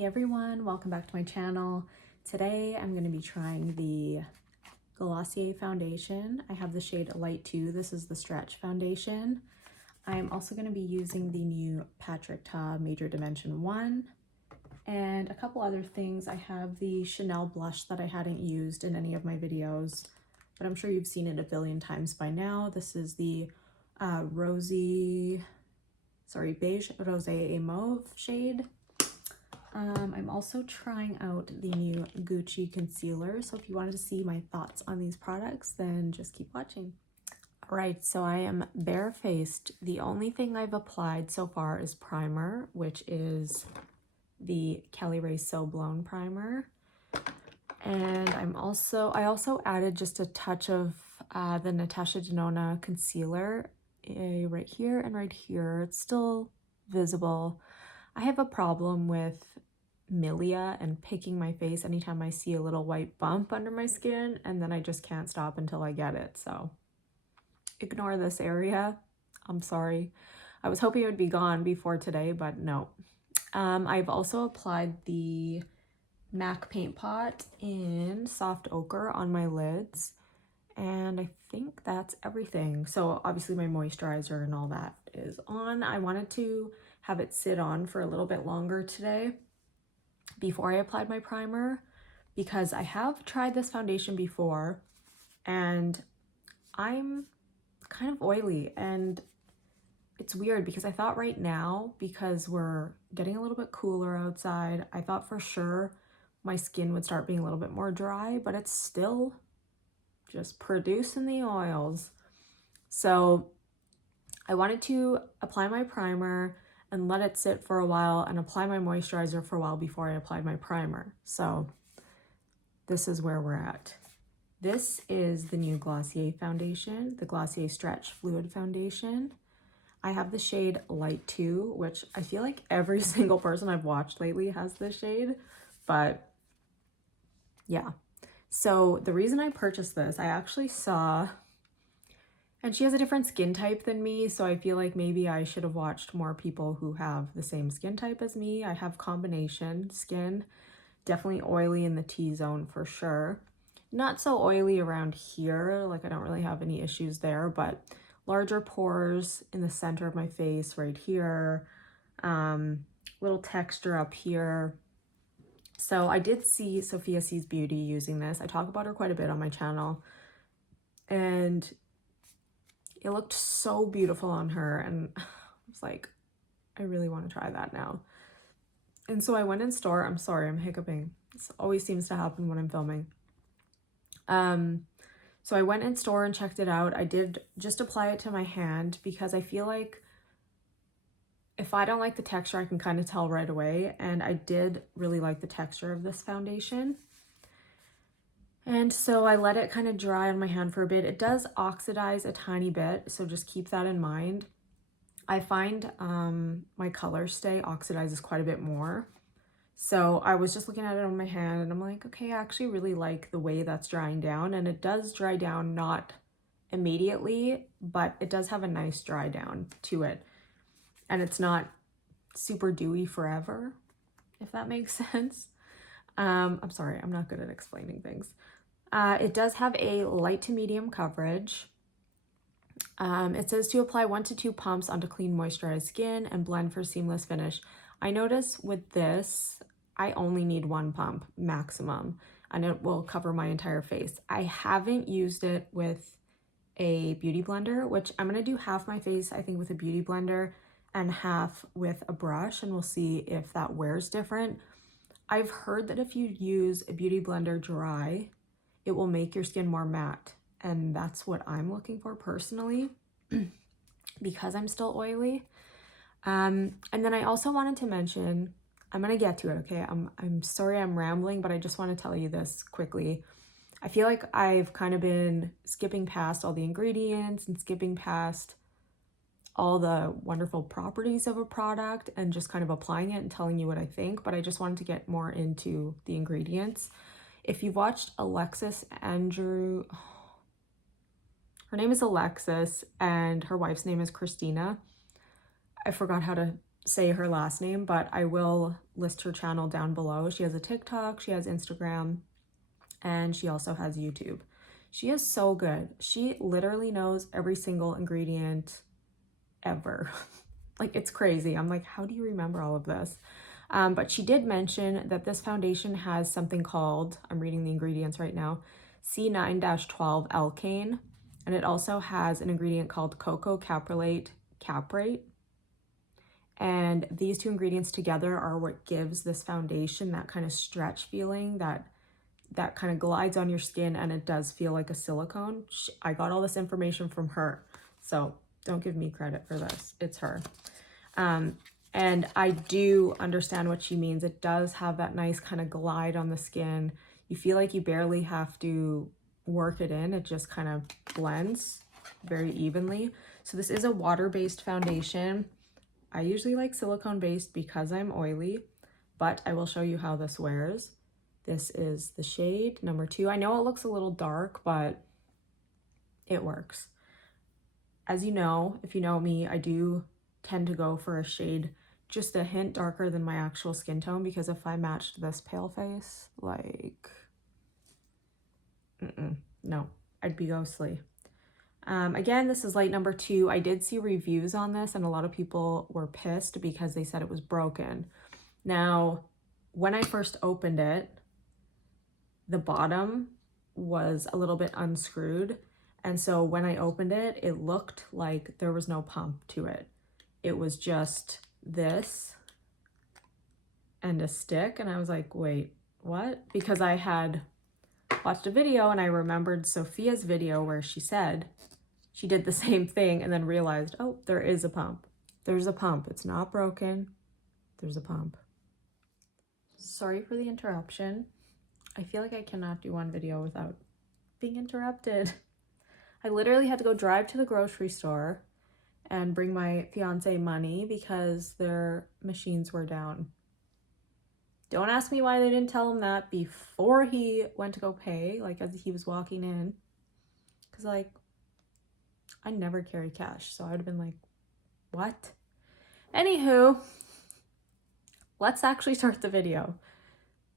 Hey everyone, welcome back to my channel. Today I'm going to be trying the Glossier foundation. I have the shade Light 2. This is the Stretch Foundation. I'm also going to be using the new Patrick Ta Major Dimension 1 and a couple other things. I have the Chanel blush that I hadn't used in any of my videos, but I'm sure you've seen it a billion times by now. This is the Beige Rosé Mauve shade. I'm also trying out the new Gucci concealer, so if you wanted to see my thoughts on these products, then just keep watching. Alright, so I am barefaced. The only thing I've applied so far is primer, which is the Caliray So Blown primer. And I also added just a touch of the Natasha Denona I concealer right here and right here. It's still visible. I have a problem with milia and picking my face anytime I see a little white bump under my skin, and then I just can't stop until I get it. So ignore this area. I'm sorry. I was hoping it would be gone before today, but no. I've also applied the MAC paint pot in soft ochre on my lids, and I think that's everything. So obviously my moisturizer and all that is on. I wanted to have it sit on for a little bit longer today before I applied my primer, because I have tried this foundation before and I'm kind of oily, and it's weird because I thought right now, because we're getting a little bit cooler outside, I thought for sure my skin would start being a little bit more dry, but it's still just producing the oils. So I wanted to apply my primer and let it sit for a while and apply my moisturizer for a while before I applied my primer. So this is where we're at. This is the new Glossier foundation, the Glossier Stretch Fluid Foundation. I have the shade Light 2, which I feel like every single person I've watched lately has this shade, but yeah. So the reason I purchased this, I actually saw, and she has a different skin type than me, so I feel like maybe I should have watched more people who have the same skin type as me. I have combination skin, definitely oily in the T-zone for sure. Not so oily around here, like I don't really have any issues there, but larger pores in the center of my face right here, little texture up here. So I did see Sophia Sees Beauty using this. I talk about her quite a bit on my channel, and it looked so beautiful on her, and I was like, I really want to try that now. And so I went in store. I'm sorry, I'm hiccuping. This always seems to happen when I'm filming. So I went in store and checked it out. I did just apply it to my hand because I feel like if I don't like the texture, I can kind of tell right away. And I did really like the texture of this foundation. And so I let it kind of dry on my hand for a bit. It does oxidize a tiny bit, so just keep that in mind. I find my color stay oxidizes quite a bit more. So I was just looking at it on my hand and I'm like, okay, I actually really like the way that's drying down. And it does dry down, not immediately, but it does have a nice dry down to it. And it's not super dewy forever, if that makes sense. I'm sorry, I'm not good at explaining things. It does have a light to medium coverage. It says to apply 1 to 2 pumps onto clean moisturized skin and blend for seamless finish. I notice with this, I only need 1 pump maximum, and it will cover my entire face. I haven't used it with a beauty blender, which I'm gonna do half my face, I think, with a beauty blender and half with a brush, and we'll see if that wears different. I've heard that if you use a beauty blender dry, it will make your skin more matte, and that's what I'm looking for personally because I'm still oily. And then I also wanted to mention, I'm gonna get to it, okay? I'm sorry I'm rambling, but I just want to tell you this quickly. I feel like I've kind of been skipping past all the ingredients and skipping past all the wonderful properties of a product and just kind of applying it and telling you what I think, but I just wanted to get more into the ingredients. If you've watched Alexis Andrew, her name is Alexis and her wife's name is Christina. I forgot how to say her last name, but I will list her channel down below. She has a TikTok, she has Instagram, and she also has YouTube. She is so good. She literally knows every single ingredient ever. Like, it's crazy. I'm like, how do you remember all of this? But she did mention that this foundation has something called, I'm reading the ingredients right now, C9-12 alkane, and it also has an ingredient called cocoa caprylate caprate. And these two ingredients together are what gives this foundation that kind of stretch feeling, that kind of glides on your skin, and it does feel like a silicone. I got all this information from her, so don't give me credit for this. It's her. And I do understand what she means. It does have that nice kind of glide on the skin. You feel like you barely have to work it in. It just kind of blends very evenly. So this is a water-based foundation. I usually like silicone-based because I'm oily, but I will show you how this wears. This is the shade number 2. I know it looks a little dark, but it works. As you know, if you know me, I do tend to go for a shade just a hint darker than my actual skin tone, because if I matched this pale face, like, no, I'd be ghostly. Again, this is light number 2. I did see reviews on this, and a lot of people were pissed because they said it was broken. Now, when I first opened it, the bottom was a little bit unscrewed, and so when I opened it, it looked like there was no pump to it. It was just this and a stick, and I was like, wait, what? Because I had watched a video and I remembered Sophia's video where she said she did the same thing and then realized, oh, there is a pump. There's a pump. It's not broken. There's a pump. Sorry for the interruption. I feel like I cannot do one video without being interrupted. I literally had to go drive to the grocery store and bring my fiance money because their machines were down. Don't ask me why they didn't tell him that before he went to go pay, like as he was walking in. Because, like, I never carry cash, so I would have been like, what? Anywho, let's actually start the video.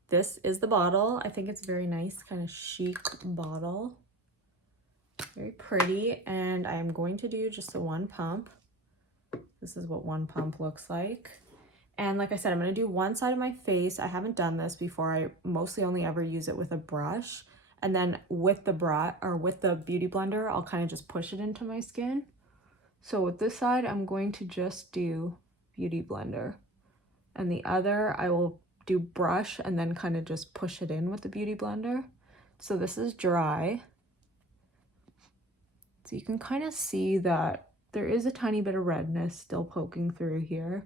This is the bottle. I think it's a very nice, kind of chic bottle. Very pretty, and I am going to do just the one pump. This is what one pump looks like. And like I said, I'm going to do one side of my face. I haven't done this before. I mostly only ever use it with a brush. And then with the brush or with the beauty blender, I'll kind of just push it into my skin. So with this side, I'm going to just do beauty blender. And the other, I will do brush and then kind of just push it in with the beauty blender. So this is dry. So you can kind of see that there is a tiny bit of redness still poking through here.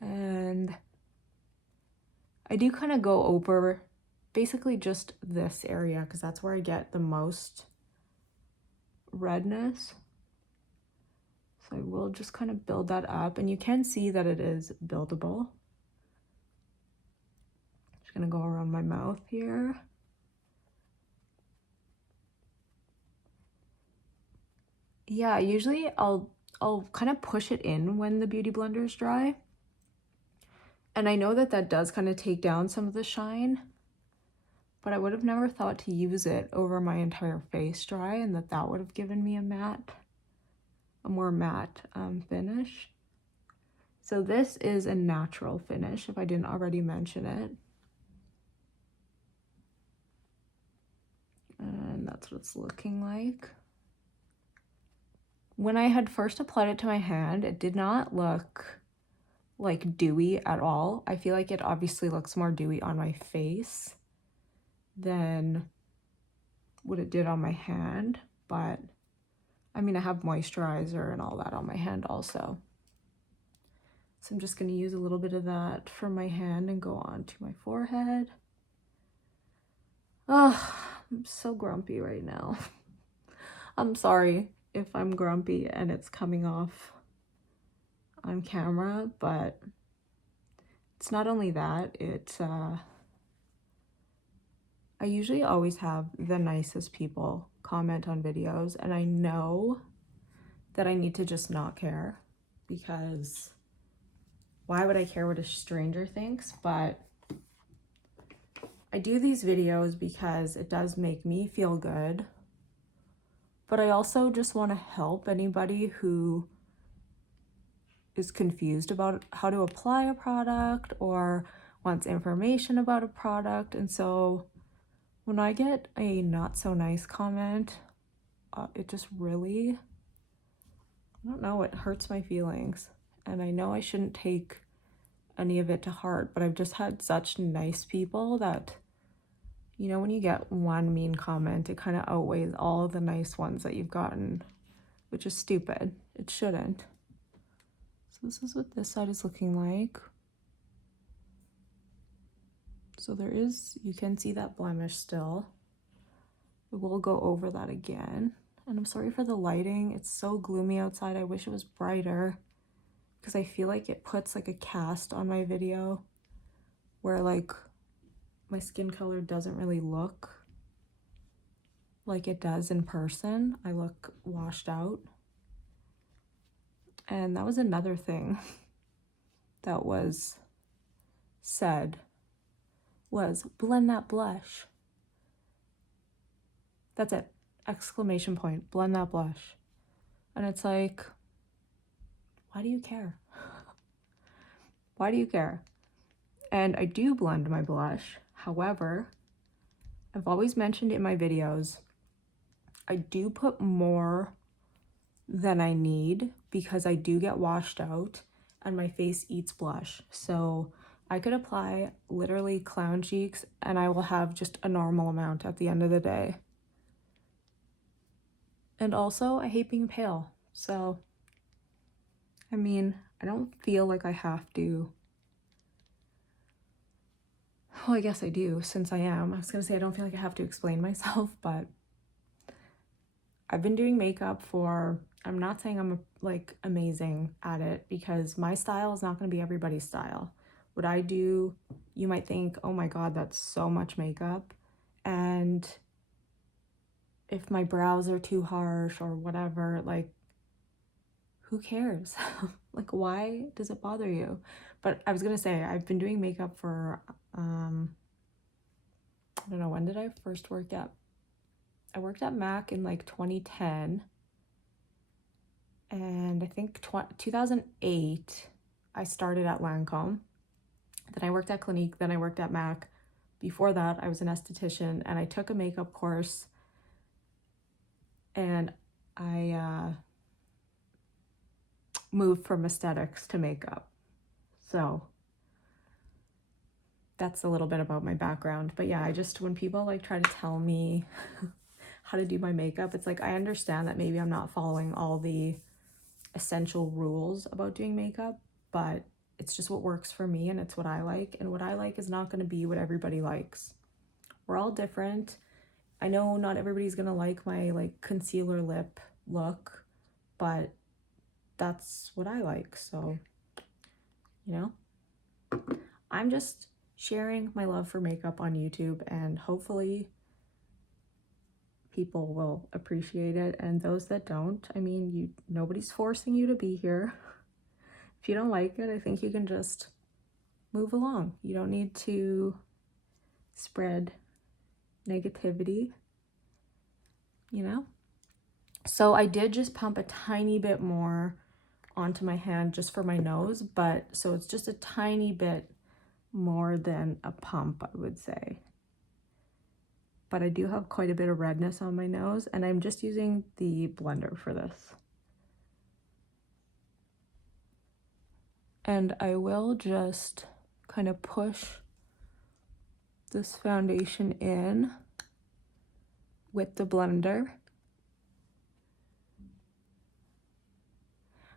And I do kind of go over basically just this area because that's where I get the most redness. So I will just kind of build that up, and you can see that it is buildable. Just gonna go around my mouth here. Yeah, usually I'll kind of push it in when the beauty blender is dry. And I know that that does kind of take down some of the shine, but I would have never thought to use it over my entire face dry, and that would have given me a more matte finish. So this is a natural finish, if I didn't already mention it. And that's what it's looking like. When I had first applied it to my hand, it did not look like dewy at all. I feel like it obviously looks more dewy on my face than what it did on my hand, but I mean, I have moisturizer and all that on my hand also. So I'm just going to use a little bit of that from my hand and go on to my forehead. Oh, I'm so grumpy right now. I'm sorry if I'm grumpy and it's coming off on camera, but it's not only that, it's I usually always have the nicest people comment on videos, and I know that I need to just not care, because why would I care what a stranger thinks? But I do these videos because it does make me feel good, but I also just want to help anybody who is confused about how to apply a product or wants information about a product. And so when I get a not so nice comment, it just really, I don't know, it hurts my feelings. And I know I shouldn't take any of it to heart, but I've just had such nice people that, you know, when you get one mean comment, it kind of outweighs all the nice ones that you've gotten, which is stupid. It shouldn't. So this is what this side is looking like. So there is, you can see that blemish still. We'll go over that again. And I'm sorry for the lighting. It's so gloomy outside. I wish it was brighter, because I feel like it puts like a cast on my video where like my skin color doesn't really look like it does in person. I look washed out. And that was another thing that was said, was blend that blush. That's it. Exclamation point. Blend that blush. And it's like, why do you care? Why do you care? And I do blend my blush. However, I've always mentioned in my videos, I do put more than I need because I do get washed out and my face eats blush. So I could apply literally clown cheeks and I will have just a normal amount at the end of the day. And also, I hate being pale. So, I mean, I don't feel like I have to. Well, I guess I do, since I am. I was gonna say I don't feel like I have to explain myself, but I've been doing makeup for, I'm not saying I'm like amazing at it, because my style is not gonna be everybody's style. What I do, you might think, oh my God, that's so much makeup. And if my brows are too harsh or whatever, like, who cares? Like, why does it bother you? But I was gonna say, I've been doing makeup for, I don't know, when did I first work at? I worked at MAC in like 2010. And I think 2008, I started at Lancome. Then I worked at Clinique, then I worked at MAC. Before that, I was an esthetician and I took a makeup course, and I moved from aesthetics to makeup. So that's a little bit about my background. But yeah, I just, when people like try to tell me how to do my makeup, it's like, I understand that maybe I'm not following all the essential rules about doing makeup, but it's just what works for me and it's what I like. And what I like is not going to be what everybody likes. We're all different. I know not everybody's going to like my like concealer lip look, but that's what I like. So, you know, I'm just sharing my love for makeup on YouTube, and hopefully people will appreciate it. And those that don't, I mean, nobody's forcing you to be here. If you don't like it, I think you can just move along. You don't need to spread negativity, you know? So I did just pump a tiny bit more onto my hand just for my nose, but so it's just a tiny bit more than a pump, I would say. But I do have quite a bit of redness on my nose, and I'm just using the blender for this. And I will just kind of push this foundation in with the blender.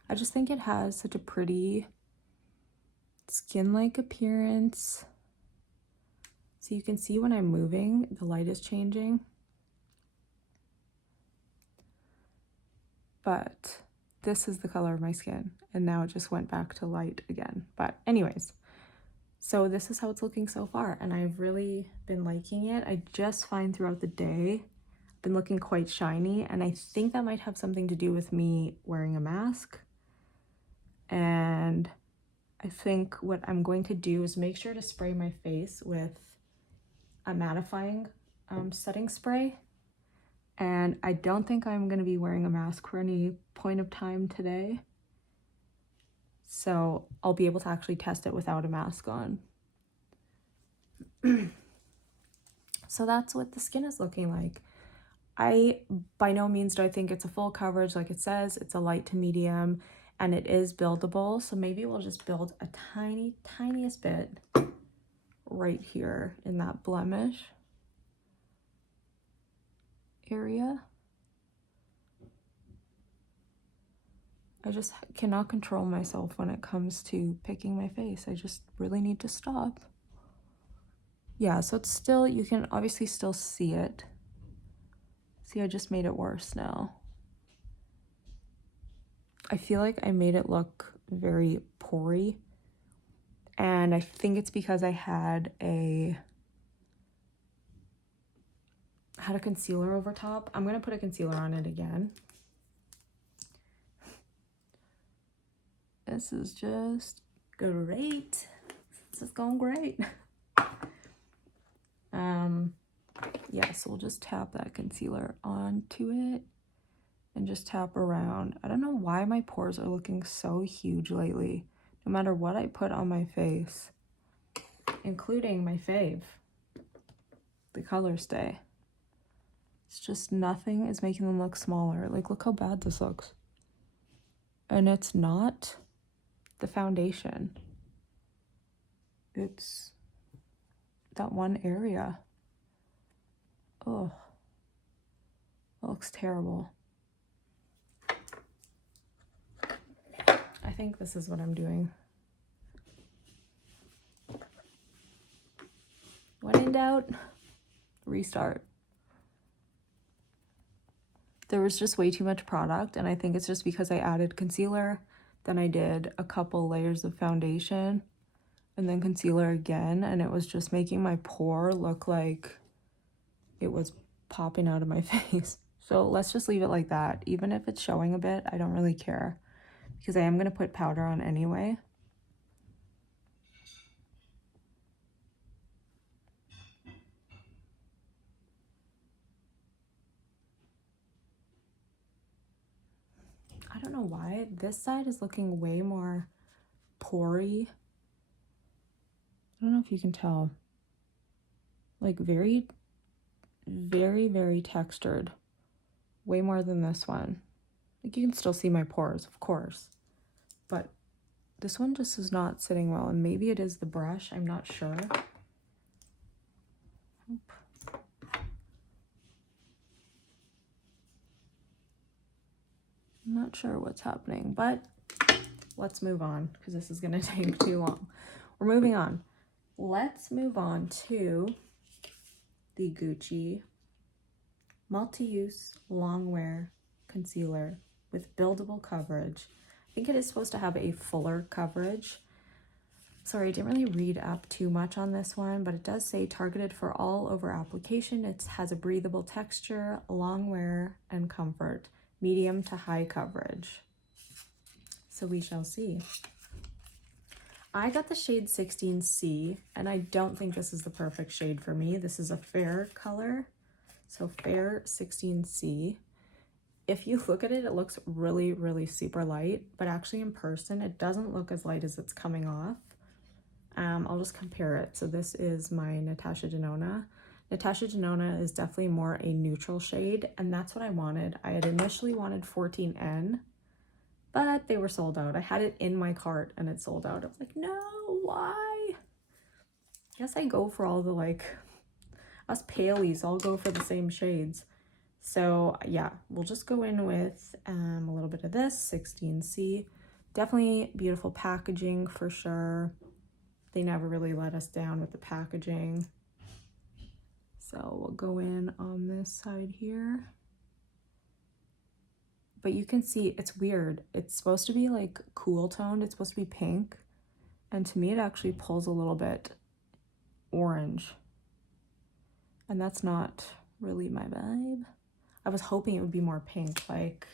I just think it has such a pretty skin-like appearance. So you can see when I'm moving, the light is changing. But this is the color of my skin, and now it just went back to light again. But anyways, so this is how it's looking so far, and I've really been liking it. I just find throughout the day been looking quite shiny, and I think that might have something to do with me wearing a mask. And I think what I'm going to do is make sure to spray my face with a mattifying setting spray. And I don't think I'm going to be wearing a mask for any point of time today. So I'll be able to actually test it without a mask on. So that's what the skin is looking like. I by no means do I think it's a full coverage like it says. It's a light to medium and it is buildable. So maybe we'll just build a tiniest bit right here in that blemish area. I just cannot control myself when it comes to picking my face. I just really need to stop. Yeah, so it's still, you can obviously still see it. See, I just made it worse now. I feel like I made it look very pory. And I think it's because I had a concealer over top. I'm gonna put a concealer on it again. This is just great. This is going great. Yeah, so we'll just tap that concealer onto it and just tap around. I don't know why my pores are looking so huge lately, no matter what I put on my face, including my fave, the Color Stay. It's just nothing is making them look smaller. Like, look how bad this looks. And it's not the foundation. It's that one area. Oh, that looks terrible. I think this is what I'm doing. When in doubt, restart. There was just way too much product, and I think it's just because I added concealer, then I did a couple layers of foundation, and then concealer again, and it was just making my pore look like it was popping out of my face. So let's just leave it like that. Even if it's showing a bit, I don't really care, because I am going to put powder on anyway. I don't know why this side is looking way more pory. I don't know if you can tell. Like very textured. Way more than this one. Like, you can still see my pores, of course. But this one just is not sitting well, and maybe it is the brush, I'm not sure. Oop. I'm not sure what's happening, but let's move on, because this is gonna take too long. We're moving on. Let's move on to the Gucci Multi-Use Long Wear Concealer with buildable coverage. I think it is supposed to have a fuller coverage. Sorry, I didn't really read up too much on this one, but it does say targeted for all over application. It has a breathable texture, long wear and comfort, medium to high coverage. So we shall see. I got the shade 16C, and I don't think this is the perfect shade for me. This is a fair color, so fair 16C. If you look at it, it looks really super light, but actually in person, it doesn't look as light as it's coming off. I'll just compare it. So this is my Natasha Denona. Natasha Denona is definitely more a neutral shade, and that's what I wanted. I had initially wanted 14N, but they were sold out. I had it in my cart and it sold out. I was like, no, why? I guess I go for all the, like, us paleys all go for the same shades. So yeah, we'll just go in with a little bit of this 16C. Definitely beautiful packaging for sure. They never really let us down with the packaging. So we'll go in on this side here. But you can see it's weird. It's supposed to be like cool toned. It's supposed to be pink. And to me, it actually pulls a little bit orange. And that's not really my vibe. I was hoping it would be more pink, like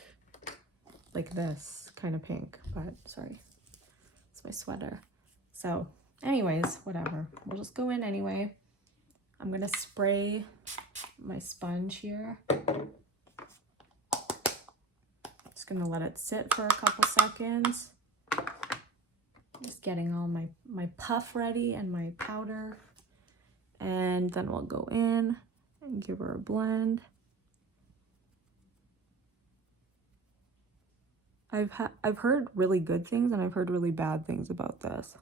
this kind of pink, but sorry, it's my sweater. So anyways, whatever, we'll just go in anyway. I'm gonna spray my sponge here. Just gonna let it sit for a couple seconds. Just getting all my puff ready and my powder. And then we'll go in and give her a blend. I've heard really good things and I've heard really bad things about this.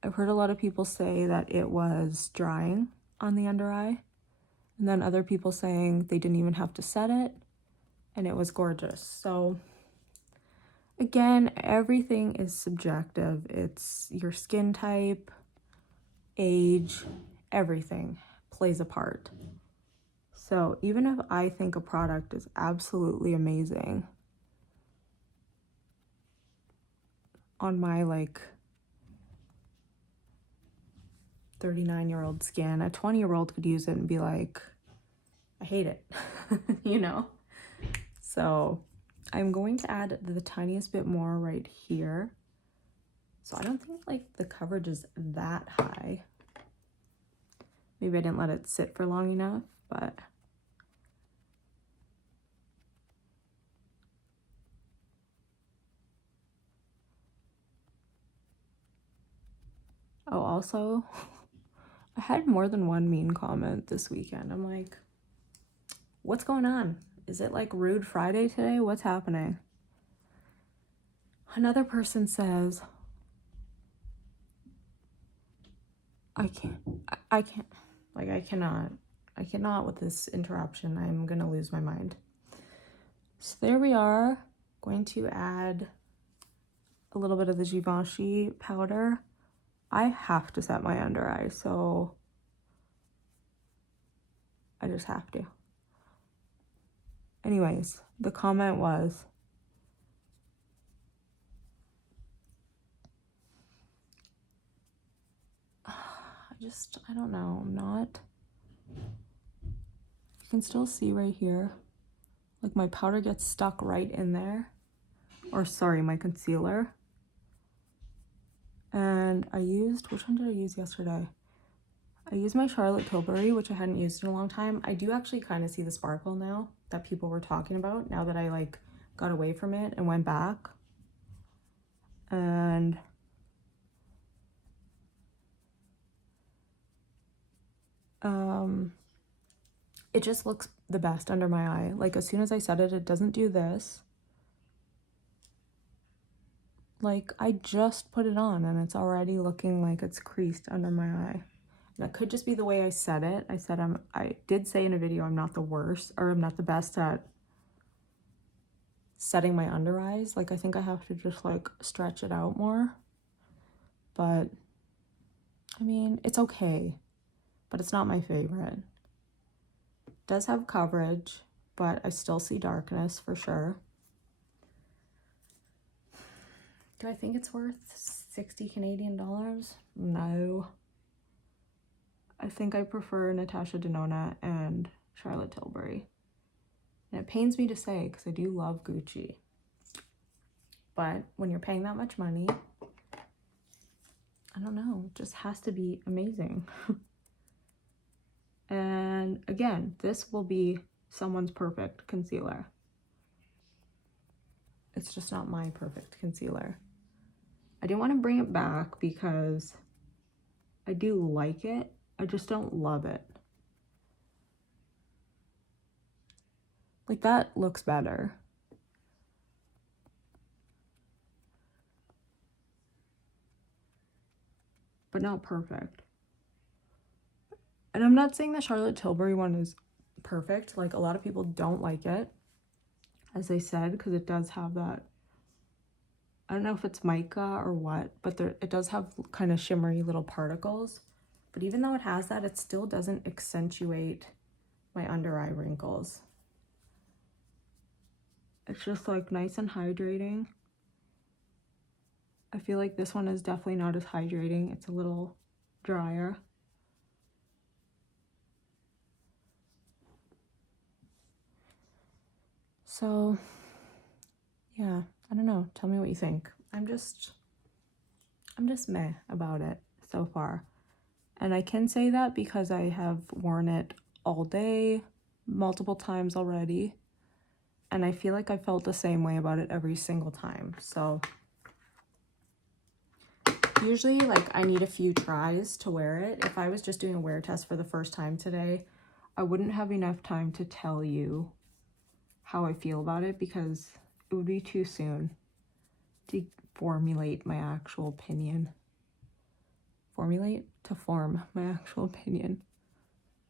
I've heard a lot of people say that it was drying on the under eye, and then other people saying they didn't even have to set it and it was gorgeous. So again, everything is subjective. It's your skin type, age, everything plays a part. So even if I think a product is absolutely amazing, on my like 39-year-old skin, a 20-year-old could use it and be like, I hate it, you know? So I'm going to add the tiniest bit more right here. So I don't think like the coverage is that high. Maybe I didn't let it sit for long enough, but oh, also, I had more than one mean comment this weekend. I'm like, what's going on? Is it like Rude Friday today? What's happening? Another person says, I cannot with this interruption. I'm gonna lose my mind. So there we are. Going to add a little bit of the Givenchy powder. I have to set my under eye, so I just have to. Anyways, the comment was, I don't know, you can still see right here, like my powder gets stuck right in there, or sorry, my concealer. And I used, which one did I use yesterday? I used my Charlotte Tilbury, which I hadn't used in a long time. I do actually kind of see the sparkle now that people were talking about, now that I like got away from it and went back. And it just looks the best under my eye. Like as soon as I set it, it doesn't do this. Like I just put it on and it's already looking like it's creased under my eye. That could just be the way I said it. I did say in a video I'm not the worst, or I'm not the best at setting my under eyes. Like I think I have to just like stretch it out more. But I mean, it's okay, but it's not my favorite. It does have coverage, but I still see darkness for sure. Do I think it's worth 60 Canadian dollars? No. I think I prefer Natasha Denona and Charlotte Tilbury. And it pains me to say because I do love Gucci. But when you're paying that much money, I don't know, it just has to be amazing. And again, this will be someone's perfect concealer. It's just not my perfect concealer. I didn't want to bring it back because I do like it. I just don't love it. Like that looks better. But not perfect. And I'm not saying the Charlotte Tilbury one is perfect. Like a lot of people don't like it, as I said, because it does have that, I don't know if it's mica or what, but it does have kind of shimmery little particles. But even though it has that, it still doesn't accentuate my under eye wrinkles. It's just like nice and hydrating. I feel like this one is definitely not as hydrating. It's a little drier. So yeah, I don't know. Tell me what you think. I'm just meh about it so far. And I can say that because I have worn it all day, multiple times already. And I feel like I felt the same way about it every single time. So usually, like, I need a few tries to wear it. If I was just doing a wear test for the first time today, I wouldn't have enough time to tell you how I feel about it because it would be too soon to formulate my actual opinion. To form my actual opinion.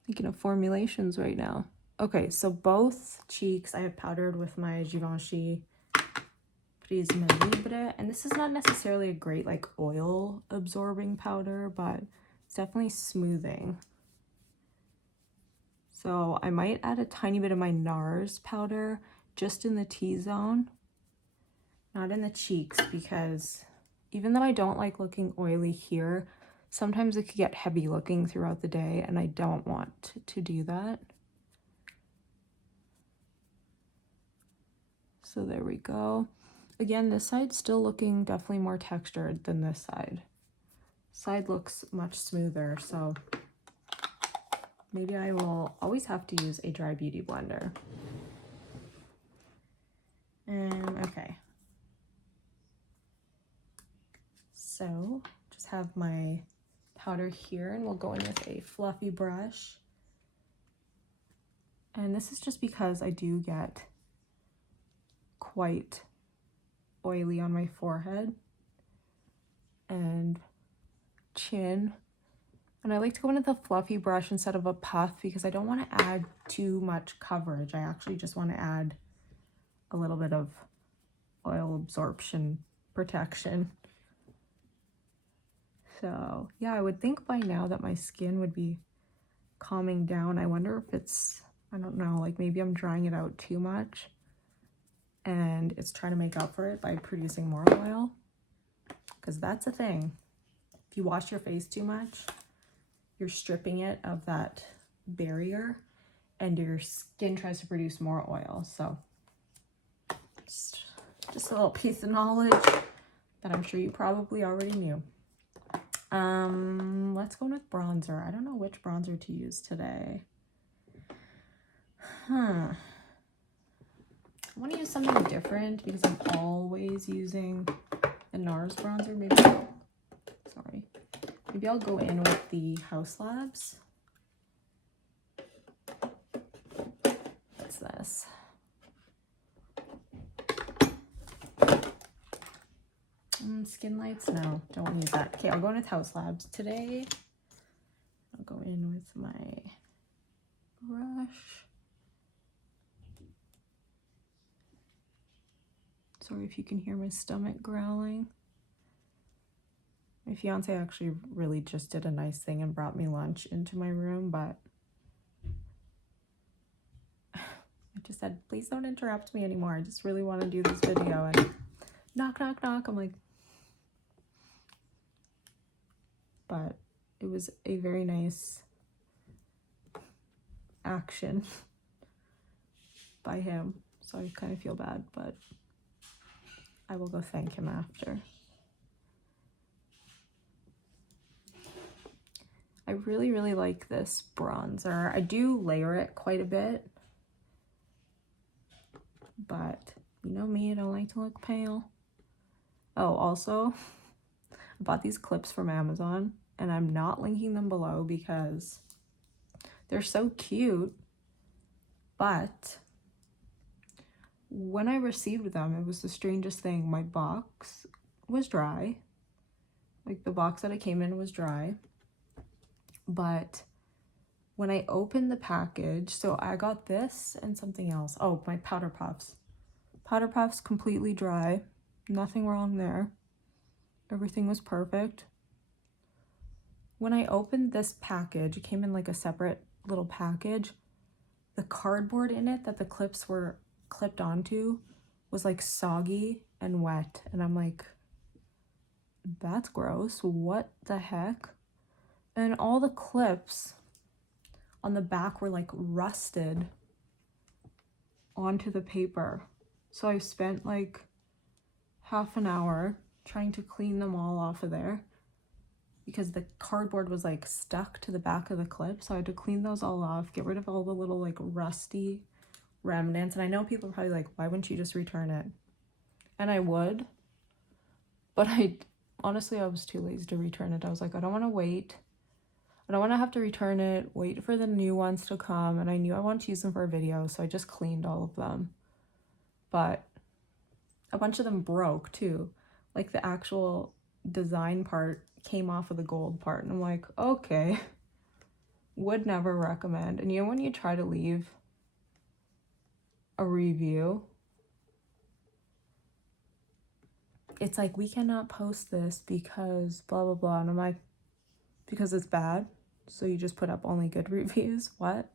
Thinking of formulations right now. Okay, so both cheeks I have powdered with my Givenchy Prisme Libre, and this is not necessarily a great like oil absorbing powder, but it's definitely smoothing. So I might add a tiny bit of my Nars powder just in the T-zone, not in the cheeks, because even though I don't like looking oily here, sometimes it could get heavy looking throughout the day, and I don't want to do that. So there we go. Again, this side's still looking definitely more textured than this side. Side looks much smoother, so maybe I will always have to use a dry beauty blender. Okay. So just have my powder here, and we'll go in with a fluffy brush. And this is just because I do get quite oily on my forehead and chin. And I like to go in with a fluffy brush instead of a puff because I don't want to add too much coverage. I actually just want to add a little bit of oil absorption protection. So yeah, I would think by now that my skin would be calming down. I wonder if it's, I don't know, like maybe I'm drying it out too much and it's trying to make up for it by producing more oil, because that's a thing. If you wash your face too much, you're stripping it of that barrier and your skin tries to produce more oil. So just a little piece of knowledge that I'm sure you probably already knew. Let's go with bronzer. I don't know which bronzer to use today. I want to use something different because I'm always using the Nars bronzer. Maybe I'll go in with the Haus Labs. What's this? Skin Lights? No, don't want to use that. Okay, I'll go in with Haus Labs today. I'll go in with my brush. Sorry if you can hear my stomach growling. My fiance actually really just did a nice thing and brought me lunch into my room, but I just said, please don't interrupt me anymore. I just really want to do this video. And knock, knock, knock. I'm like, but it was a very nice action by him. So I kind of feel bad, but I will go thank him after. I really, really like this bronzer. I do layer it quite a bit, but you know me, I don't like to look pale. Oh, also, I bought these clips from Amazon, and I'm not linking them below because they're so cute, but when I received them, it was the strangest thing. My box was dry. Like, the box that it came in was dry. But when I opened the package, so I got this and something else. Oh, my powder puffs. Powder puffs completely dry. Nothing wrong there. Everything was perfect. When I opened this package, it came in like a separate little package. The cardboard in it that the clips were clipped onto was like soggy and wet. And I'm like, that's gross. What the heck? And all the clips on the back were like rusted onto the paper. So I spent like half an hour trying to clean them all off of there because the cardboard was like stuck to the back of the clip. So I had to clean those all off, get rid of all the little like rusty remnants. And I know people are probably like, why wouldn't you just return it? And I would, but honestly, I was too lazy to return it. I was like, I don't want to wait. I don't want to have to return it, wait for the new ones to come. And I knew I wanted to use them for a video, so I just cleaned all of them. But a bunch of them broke too. Like the actual design part came off of the gold part. And I'm like, okay, would never recommend. And you know when you try to leave a review, it's like, we cannot post this because blah, blah, blah. And I'm like, because it's bad? So you just put up only good reviews? What?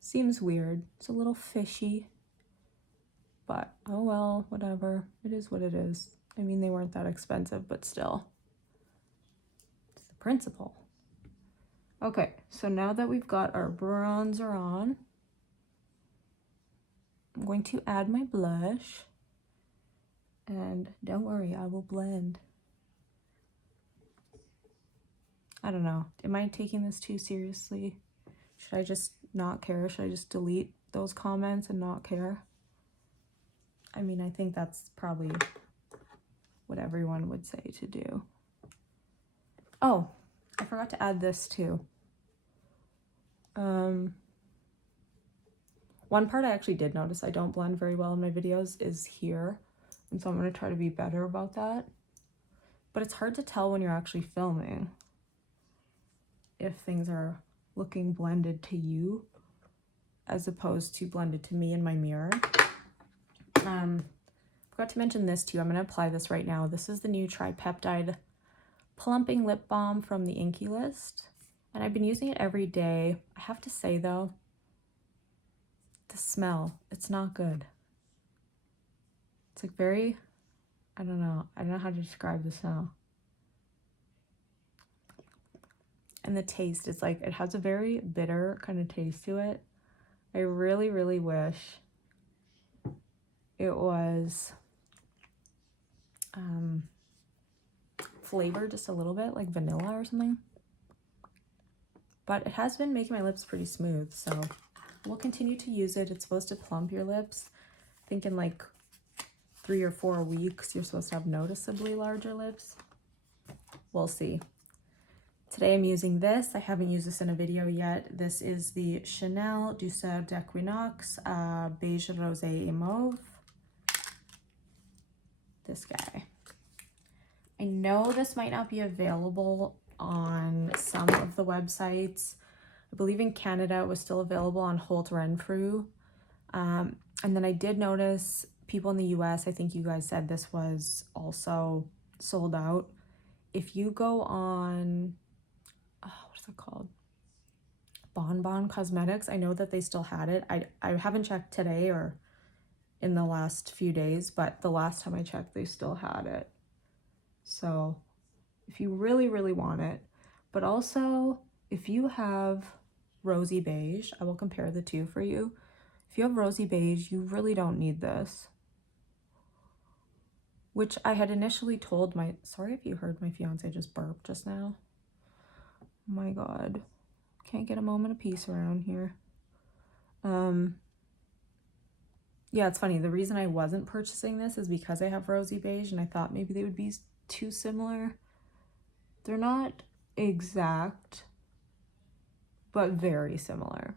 Seems weird. It's a little fishy. But, oh well, whatever. It is what it is. I mean, they weren't that expensive, but still. It's the principle. Okay, so now that we've got our bronzer on, I'm going to add my blush. And don't worry, I will blend. I don't know. Am I taking this too seriously? Should I just not care? Should I just delete those comments and not care? I mean, I think that's probably what everyone would say to do. Oh, I forgot to add this too. One part I actually did notice I don't blend very well in my videos is here. And so I'm going to try to be better about that. But it's hard to tell when you're actually filming if things are looking blended to you as opposed to blended to me in my mirror. Forgot to mention this too. I'm going to apply this right now. This is the new Tripeptide Plumping Lip Balm from the Inky List. And I've been using it every day. I have to say though, the smell, it's not good. It's like very, I don't know how to describe the smell. And the taste is like, it has a very bitter kind of taste to it. I really, really wish it was flavored just a little bit, like vanilla or something. But it has been making my lips pretty smooth, so we'll continue to use it. It's supposed to plump your lips. I think in like 3 or 4 weeks, you're supposed to have noticeably larger lips. We'll see. Today I'm using this. I haven't used this in a video yet. This is the Chanel Douceur d'Equinox Beige, Rosé et Mauve. This guy. I know this might not be available on some of the websites. I believe in Canada it was still available on Holt Renfrew. And then I did notice people in the US, I think you guys said this was also sold out. If you go on, what is it called? Bon Bon Cosmetics, I know that they still had it. I haven't checked today or in the last few days, but the last time I checked, they still had it. So if you really, really want it, but also if you have Rosy Beige, I will compare the two for you. If you have Rosy Beige, you really don't need this. Which I had initially told my, sorry if you heard my fiance just burp just now. Oh my God, can't get a moment of peace around here. Yeah, it's funny. The reason I wasn't purchasing this is because I have Rosy Beige and I thought maybe they would be too similar. They're not exact, but very similar.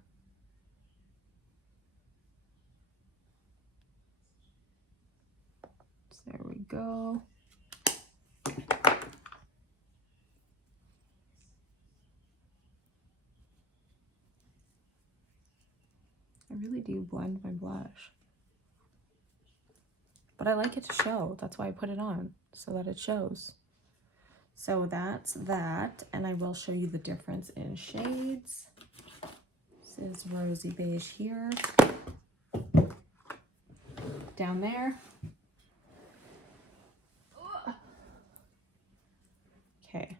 So there we go. I really do blend my blush. But I like it to show. That's why I put it on, so that it shows. So that's that, and I will show you the difference in shades. This is Rosy Beige here. Down there. Okay,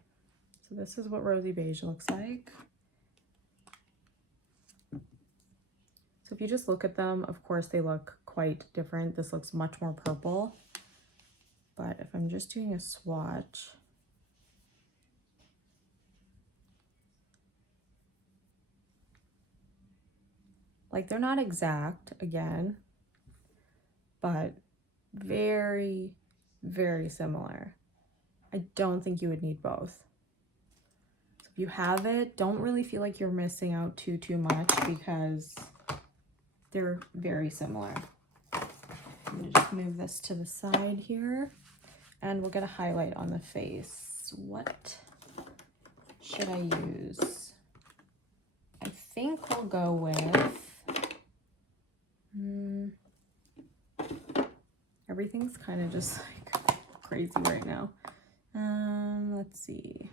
so this is what Rosy Beige looks like. So if you just look at them, of course they look quite different. This looks much more purple. But if I'm just doing a swatch, like they're not exact again, but very, very similar. I don't think you would need both. So if you have it, don't really feel like you're missing out too much because they're very similar. I'm gonna just move this to the side here and we'll get a highlight on the face. What should I use? I think we'll go with, everything's kind of just like crazy right now. Let's see.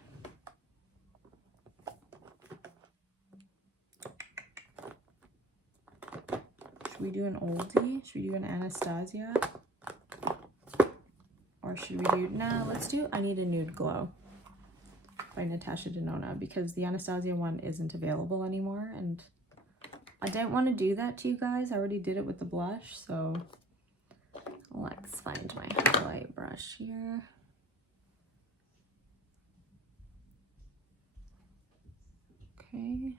Should we do an oldie? Should we do an Anastasia? Or should we do, nah, let's do I Need a Nude Glow by Natasha Denona, because the Anastasia one isn't available anymore, and I didn't want to do that to you guys. I already did it with the blush, so let's find my highlight brush here. Okay.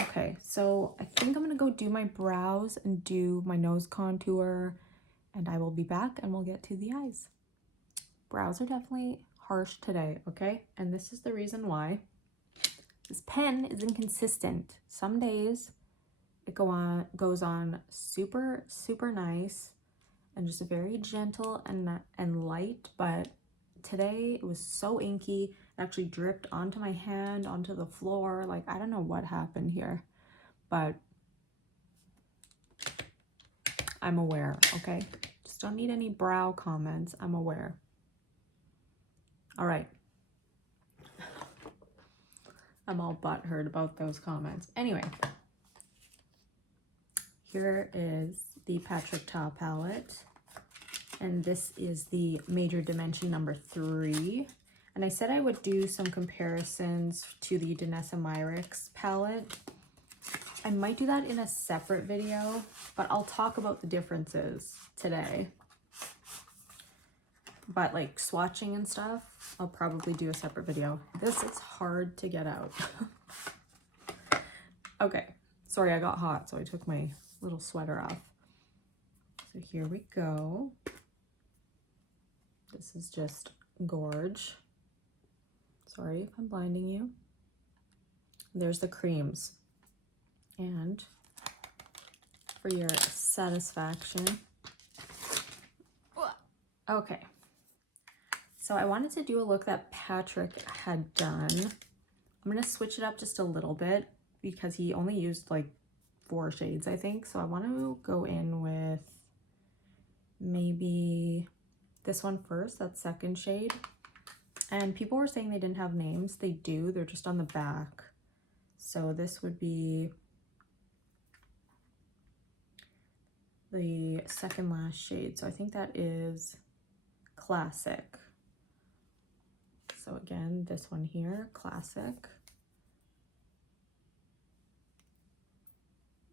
Okay, so I think I'm gonna go do my brows and do my nose contour, and I will be back and we'll get to the eyes. Brows are definitely harsh today, okay? And this is the reason why. This pen is inconsistent. Some days it goes on super, super nice and just very gentle and light, but today it was so inky. It actually dripped onto my hand, onto the floor. Like, I don't know what happened here, but I'm aware, okay? Just don't need any brow comments. I'm aware. All right. I'm all butthurt about those comments. Anyway, here is the Patrick Ta palette. And this is the Major Dimension number 3. And I said I would do some comparisons to the Danessa Myricks palette. I might do that in a separate video, but I'll talk about the differences today. But like swatching and stuff, I'll probably do a separate video. This is hard to get out. Okay, sorry, I got hot, so I took my little sweater off. So here we go. This is just gorge. Sorry if I'm blinding you. There's the creams. And for your satisfaction. Okay. So I wanted to do a look that Patrick had done. I'm going to switch it up just a little bit because he only used like 4 shades, I think. So I want to go in with maybe this one first, that second shade. And people were saying they didn't have names. They do, they're just on the back. So this would be the second last shade. So I think that is Classic. So again, this one here, Classic.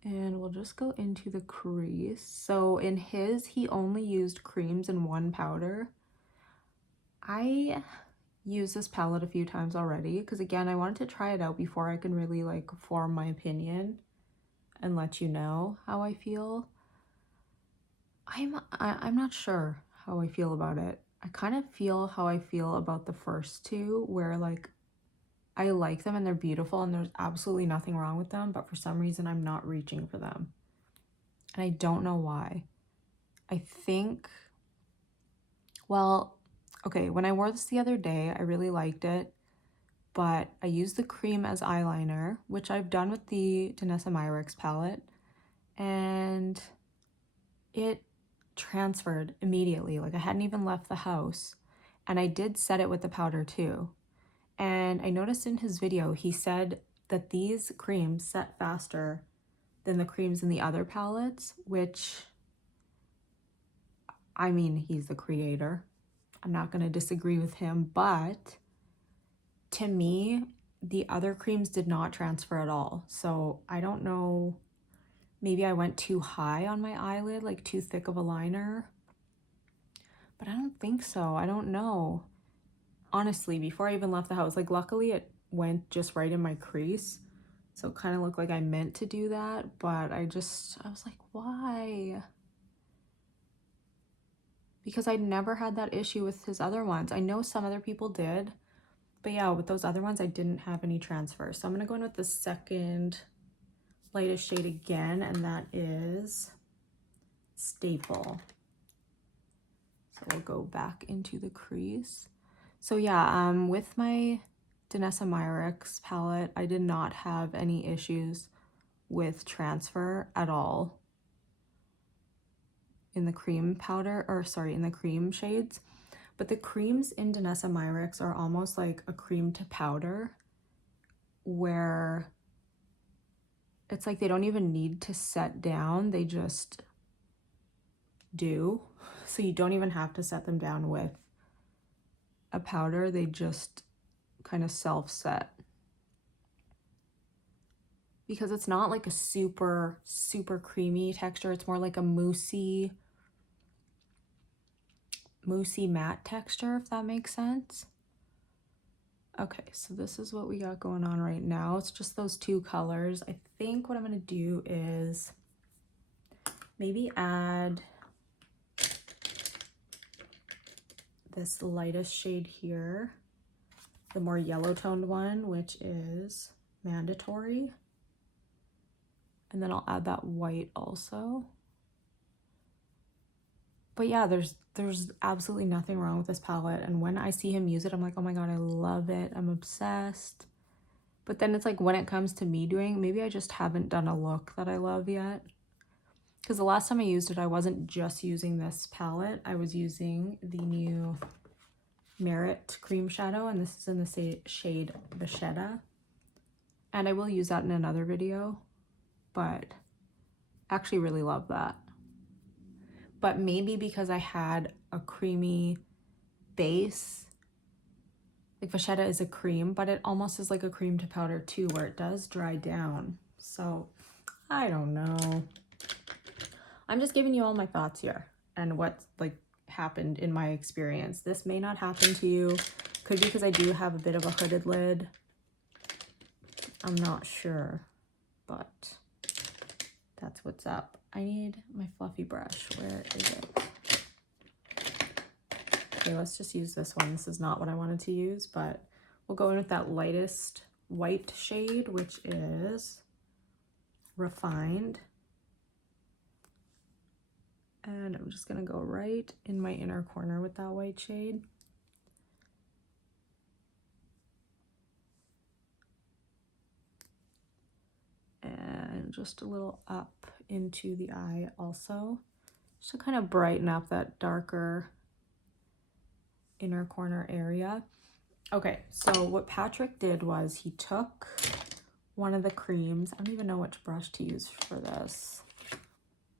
And we'll just go into the crease. So in his, he only used creams and 1 powder. I used this palette a few times already because again, I wanted to try it out before I can really like form my opinion and let you know how I feel. I'm not sure how I feel about it. I kind of feel how I feel about the first 2, where like I like them and they're beautiful and there's absolutely nothing wrong with them, but for some reason I'm not reaching for them. And I don't know why. I think, well, okay, when I wore this the other day, I really liked it, but I used the cream as eyeliner, which I've done with the Danessa Myricks palette, and it transferred immediately. Like I hadn't even left the house, and I did set it with the powder too. And I noticed in his video, he said that these creams set faster than the creams in the other palettes, which I mean, he's the creator. I'm not going to disagree with him, but to me, the other creams did not transfer at all. So I don't know, maybe I went too high on my eyelid, like too thick of a liner, but I don't think so. I don't know. Honestly, before I even left the house, like luckily it went just right in my crease. So it kind of looked like I meant to do that, but I was like, why? Because I never had that issue with his other ones. I know some other people did, but yeah, with those other ones, I didn't have any transfer. So I'm gonna go in with the second lightest shade again, and that is Staple. So we'll go back into the crease. So yeah, with my Danessa Myricks palette, I did not have any issues with transfer at all in the cream powder, or sorry, in the cream shades. But the creams in Danessa Myricks are almost like a cream to powder, where it's like they don't even need to set down, they just do. So you don't even have to set them down with a powder, they just kind of self-set. Because it's not like a super, super creamy texture, it's more like a moussey matte texture, if that makes sense. Okay, so this is what we got going on right now. It's just those two colors. I think what I'm gonna do is maybe add this lightest shade here, the more yellow toned one, which is Mandatory. And then I'll add that white also. But yeah, there's absolutely nothing wrong with this palette. And when I see him use it, I'm like, oh my God, I love it. I'm obsessed. But then it's like when it comes to me doing, maybe I just haven't done a look that I love yet. Because the last time I used it, I wasn't just using this palette. I was using the new Merit Cream Shadow, and this is in the shade Vachetta. And I will use that in another video, but I actually really love that. But maybe because I had a creamy base, like Vachetta is a cream, but it almost is like a cream to powder too, where it does dry down. So I don't know. I'm just giving you all my thoughts here and what like happened in my experience. This may not happen to you. Could be because I do have a bit of a hooded lid. I'm not sure, but that's what's up. I need my fluffy brush. Where is it? Okay, let's just use this one. This is not what I wanted to use, but we'll go in with that lightest white shade, which is Refined. And I'm just gonna go right in my inner corner with that white shade. And just a little up into the eye also, just to kind of brighten up that darker inner corner area. Okay, so what Patrick did was he took one of the creams. I don't even know which brush to use for this.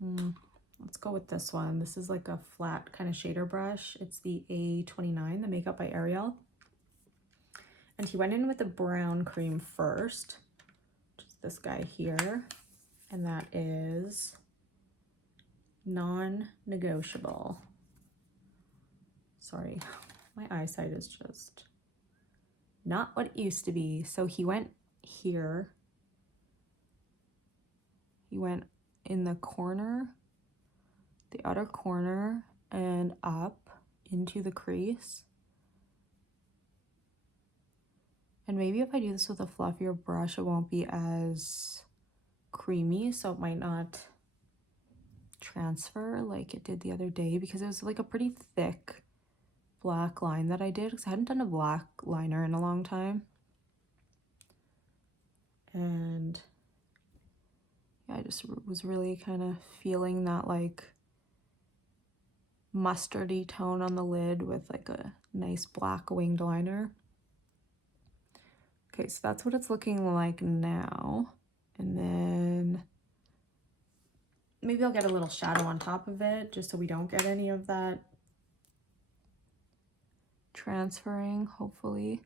Let's go with this one. This is like a flat kind of shader brush. It's the A29, the Makeup by Ariel. And he went in with the brown cream first, which is this guy here. And that is Non-Negotiable. Sorry, my eyesight is just not what it used to be. So he went here. He went in the corner, the outer corner, and up into the crease. And maybe if I do this with a fluffier brush, it won't be as creamy, so it might not transfer like it did the other day, because it was like a pretty thick black line that I did, because I hadn't done a black liner in a long time. And yeah, I just was really kind of feeling that like mustardy tone on the lid with like a nice black winged liner. Okay, so that's what it's looking like now. And then maybe I'll get a little shadow on top of it just so we don't get any of that transferring, hopefully.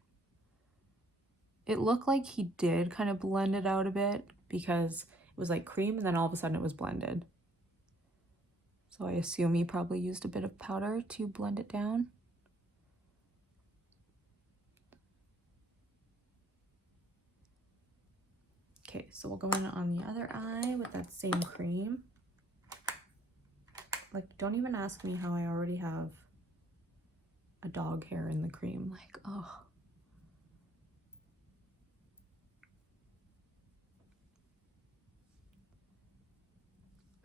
It looked like he did kind of blend it out a bit because it was like cream and then all of a sudden it was blended. So I assume he probably used a bit of powder to blend it down. Okay, so we'll go in on the other eye with that same cream. Like, don't even ask me how I already have a dog hair in the cream. Like, oh.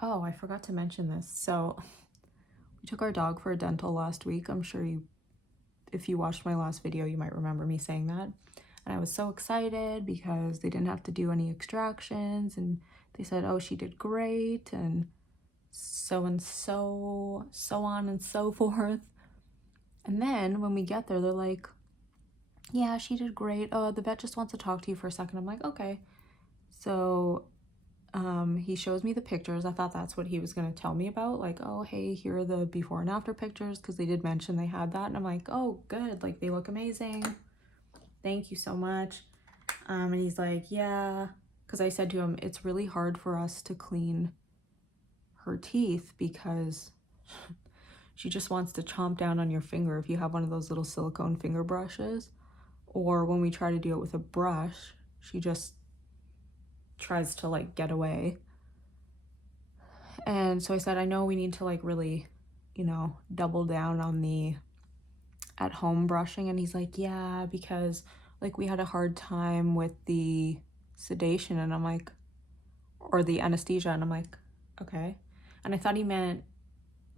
Oh, I forgot to mention this. So we took our dog for a dental last week. I'm sure if you watched my last video, you might remember me saying that. And I was so excited because they didn't have to do any extractions, and they said, oh, she did great, and so on and so forth. And then when we get there, they're like, yeah, she did great. Oh, the vet just wants to talk to you for a second. I'm like, okay. So he shows me the pictures. I thought that's what he was going to tell me about. Like, oh, hey, here are the before and after pictures, because they did mention they had that. And I'm like, oh, good. Like, they look amazing. Thank you so much. And he's like, yeah, because I said to him, it's really hard for us to clean her teeth because she just wants to chomp down on your finger if you have one of those little silicone finger brushes. Or when we try to do it with a brush, she just tries to like get away. And so I said, I know we need to like really, you know, double down on the at home brushing. And he's like, yeah, because like we had a hard time with the sedation. And I'm like, or the anesthesia. And I'm like, okay. And I thought he meant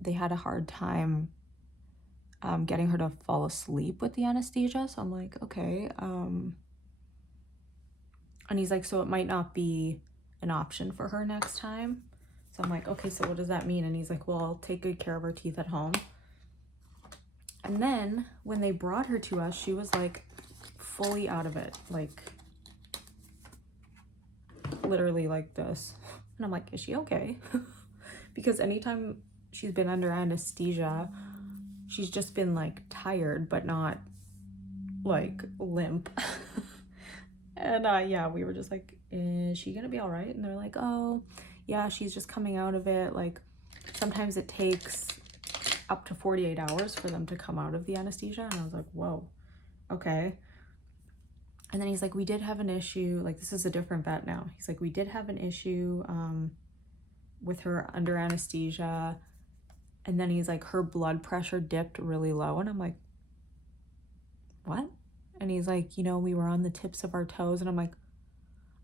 they had a hard time getting her to fall asleep with the anesthesia. So I'm like, okay. And he's like, so it might not be an option for her next time. So I'm like, okay, so what does that mean? And he's like, well, I'll take good care of her teeth at home. And then when they brought her to us, she was like fully out of it, like literally like this. And I'm like, is she okay? Because anytime she's been under anesthesia, she's just been like tired, but not like limp. And yeah, we were just like, is she gonna be all right? And they're like, oh yeah, she's just coming out of it. Like sometimes it takes up to 48 hours for them to come out of the anesthesia. And I was like, whoa, okay. And then he's like, we did have an issue, like this is a different vet now. He's like, we did have an issue with her under anesthesia. And then he's like, her blood pressure dipped really low. And I'm like, what? And he's like, you know, we were on the tips of our toes. And I'm like,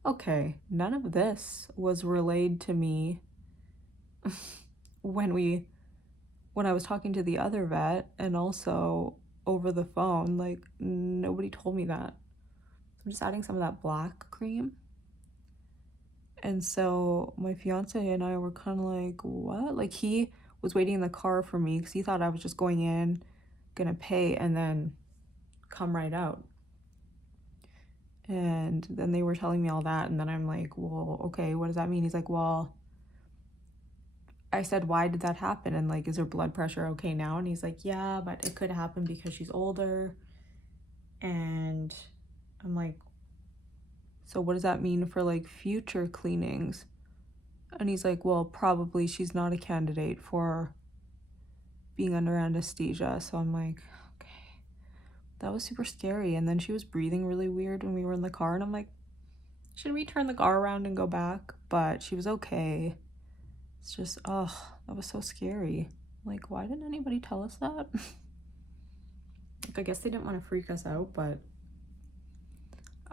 okay, none of this was relayed to me when I was talking to the other vet, and also over the phone. Like, nobody told me that. So I'm just adding some of that black cream. And so my fiance and I were kind of like, what? Like, he was waiting in the car for me because he thought I was just going in, gonna pay, and then come right out. And then they were telling me all that, and then I'm like, well, okay, what does that mean? He's like, well, I said, why did that happen? And like, is her blood pressure okay now? And he's like, yeah, but it could happen because she's older. And I'm like, so what does that mean for like future cleanings? And he's like, well, probably she's not a candidate for being under anesthesia. So I'm like, okay, that was super scary. And then she was breathing really weird when we were in the car. And I'm like, should we turn the car around and go back? But she was okay. It's just, oh, that was so scary. Like, why didn't anybody tell us that? Like, I guess they didn't want to freak us out, but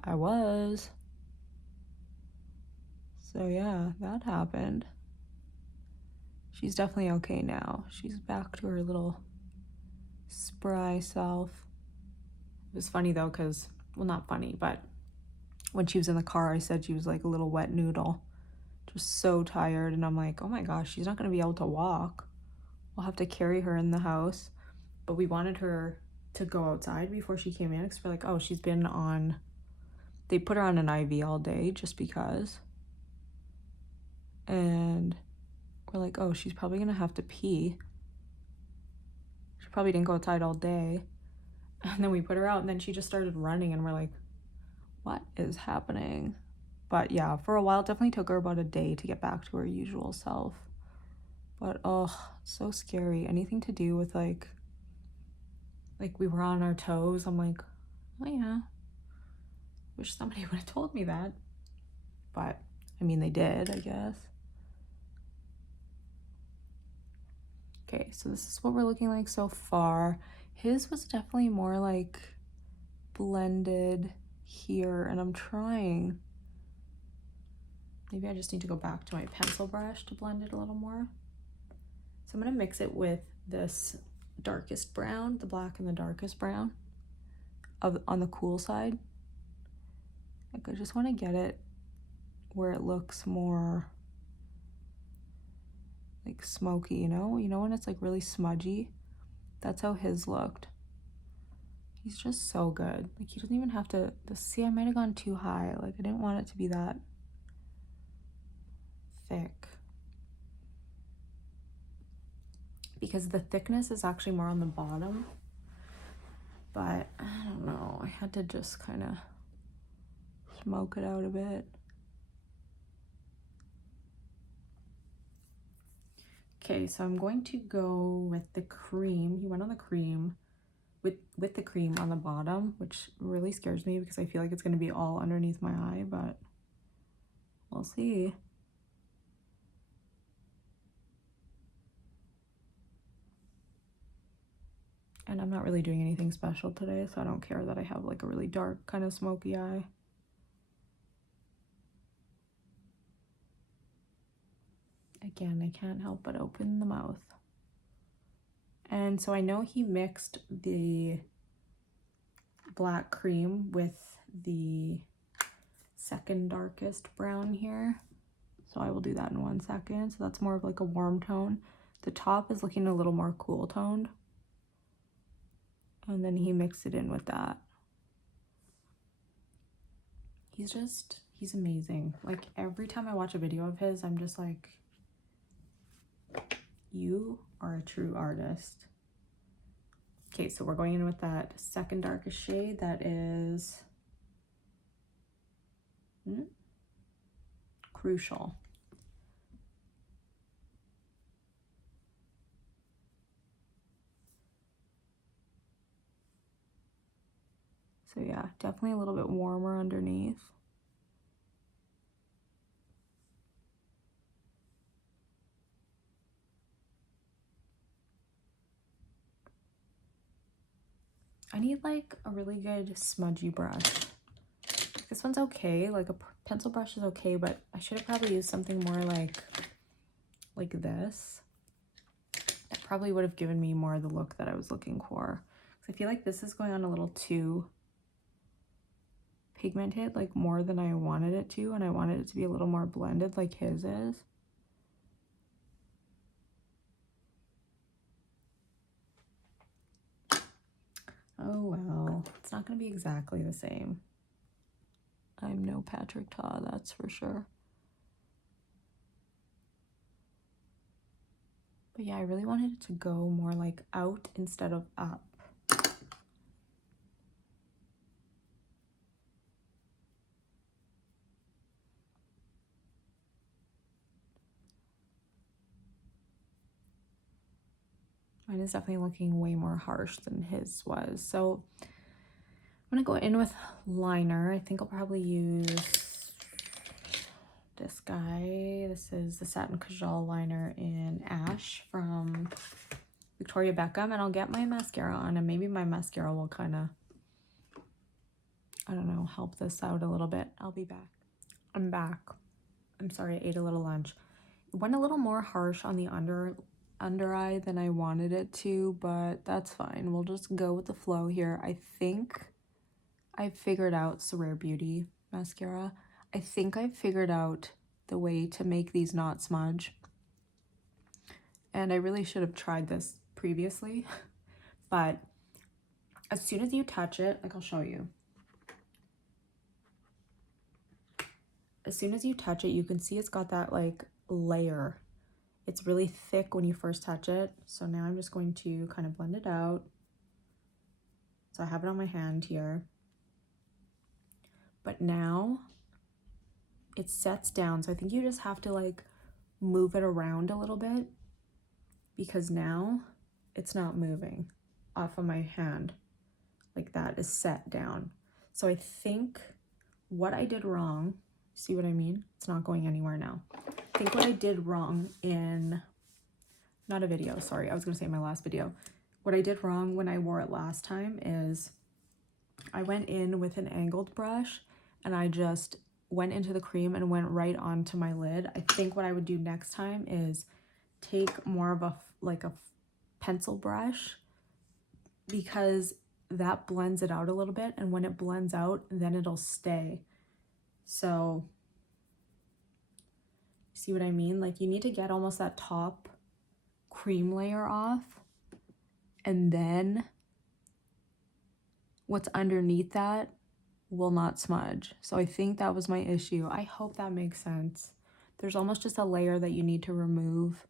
I was. So yeah, that happened. She's definitely okay now. She's back to her little spry self. It was funny though, because, well, not funny, but when she was in the car, I said she was like a little wet noodle. Just so tired. And I'm like, oh my gosh, she's not going to be able to walk. We'll have to carry her in the house. But we wanted her to go outside before she came in, because we're like, oh, she's been on, they put her on an IV all day just because. And we're like, oh, she's probably gonna have to pee. She probably didn't go outside all day. And then we put her out and then she just started running and we're like, what is happening? But yeah, for a while, it definitely took her about a day to get back to her usual self. But oh, so scary. Anything to do with like we were on our toes. I'm like, oh yeah, wish somebody would have told me that. But I mean, they did, I guess. Okay, so this is what we're looking like so far. His was definitely more like blended here, and I'm trying. Maybe I just need to go back to my pencil brush to blend it a little more. So I'm gonna mix it with this darkest brown, the black and the darkest brown on the cool side. Like, I just want to get it where it looks more like smoky, you know when it's like really smudgy. That's how his looked. He's just so good. Like, he doesn't even have to see, I might have gone too high. Like, I didn't want it to be that thick, because the thickness is actually more on the bottom. But I don't know, I had to just kind of smoke it out a bit. Okay, so I'm going to go with the cream. He went on the cream with the cream on the bottom, which really scares me because I feel like it's going to be all underneath my eye, but we'll see. And I'm not really doing anything special today, so I don't care that I have like a really dark kind of smoky eye. Again, I can't help but open the mouth. And so I know he mixed the black cream with the second darkest brown here. So I will do that in 1 second. So that's more of like a warm tone. The top is looking a little more cool toned. And then he mixed it in with that. He's amazing. Like, every time I watch a video of his, I'm just like, you are a true artist. Okay, so we're going in with that second darkest shade. That is Crucial. So yeah, definitely a little bit warmer underneath. I need like a really good smudgy brush. This one's okay, like a pencil brush is okay, but I should have probably used something more like this. That probably would have given me more of the look that I was looking for. So I feel like this is going on a little too pigmented, like more than I wanted it to, and I wanted it to be a little more blended like his is. Oh well, it's not going to be exactly the same. I'm no Patrick Ta, that's for sure. But yeah, I really wanted it to go more like out instead of up. Mine is definitely looking way more harsh than his was. So I'm gonna go in with liner. I think I'll probably use this guy. This is the Satin Kajal liner in Ash from Victoria Beckham, and I'll get my mascara on, and maybe my mascara will kind of, I don't know, help this out a little bit. I'll be back. I'm back. I'm sorry, I ate a little lunch. It went a little more harsh on the under eye than I wanted it to, but that's fine. We'll just go with the flow here. I think I figured out Rare Beauty mascara. I think I figured out the way to make these not smudge. And I really should have tried this previously, but as soon as you touch it, like I'll show you. As soon as you touch it, you can see it's got that like layer It's really thick when you first touch it. So now I'm just going to kind of blend it out. So I have it on my hand here. But now it sets down. So I think you just have to like move it around a little bit, because now it's not moving off of my hand. Like that is set down. So I think what I did wrong, see what I mean? It's not going anywhere now. I think what I did wrong in, not a video, sorry, I was gonna say my last video. What I did wrong when I wore it last time is I went in with an angled brush and I just went into the cream and went right onto my lid. I think what I would do next time is take more of a pencil brush, because that blends it out a little bit, and when it blends out, then it'll stay. So see what I mean? Like you need to get almost that top cream layer off, and then what's underneath that will not smudge. So I think that was my issue. I hope that makes sense. There's almost just a layer that you need to remove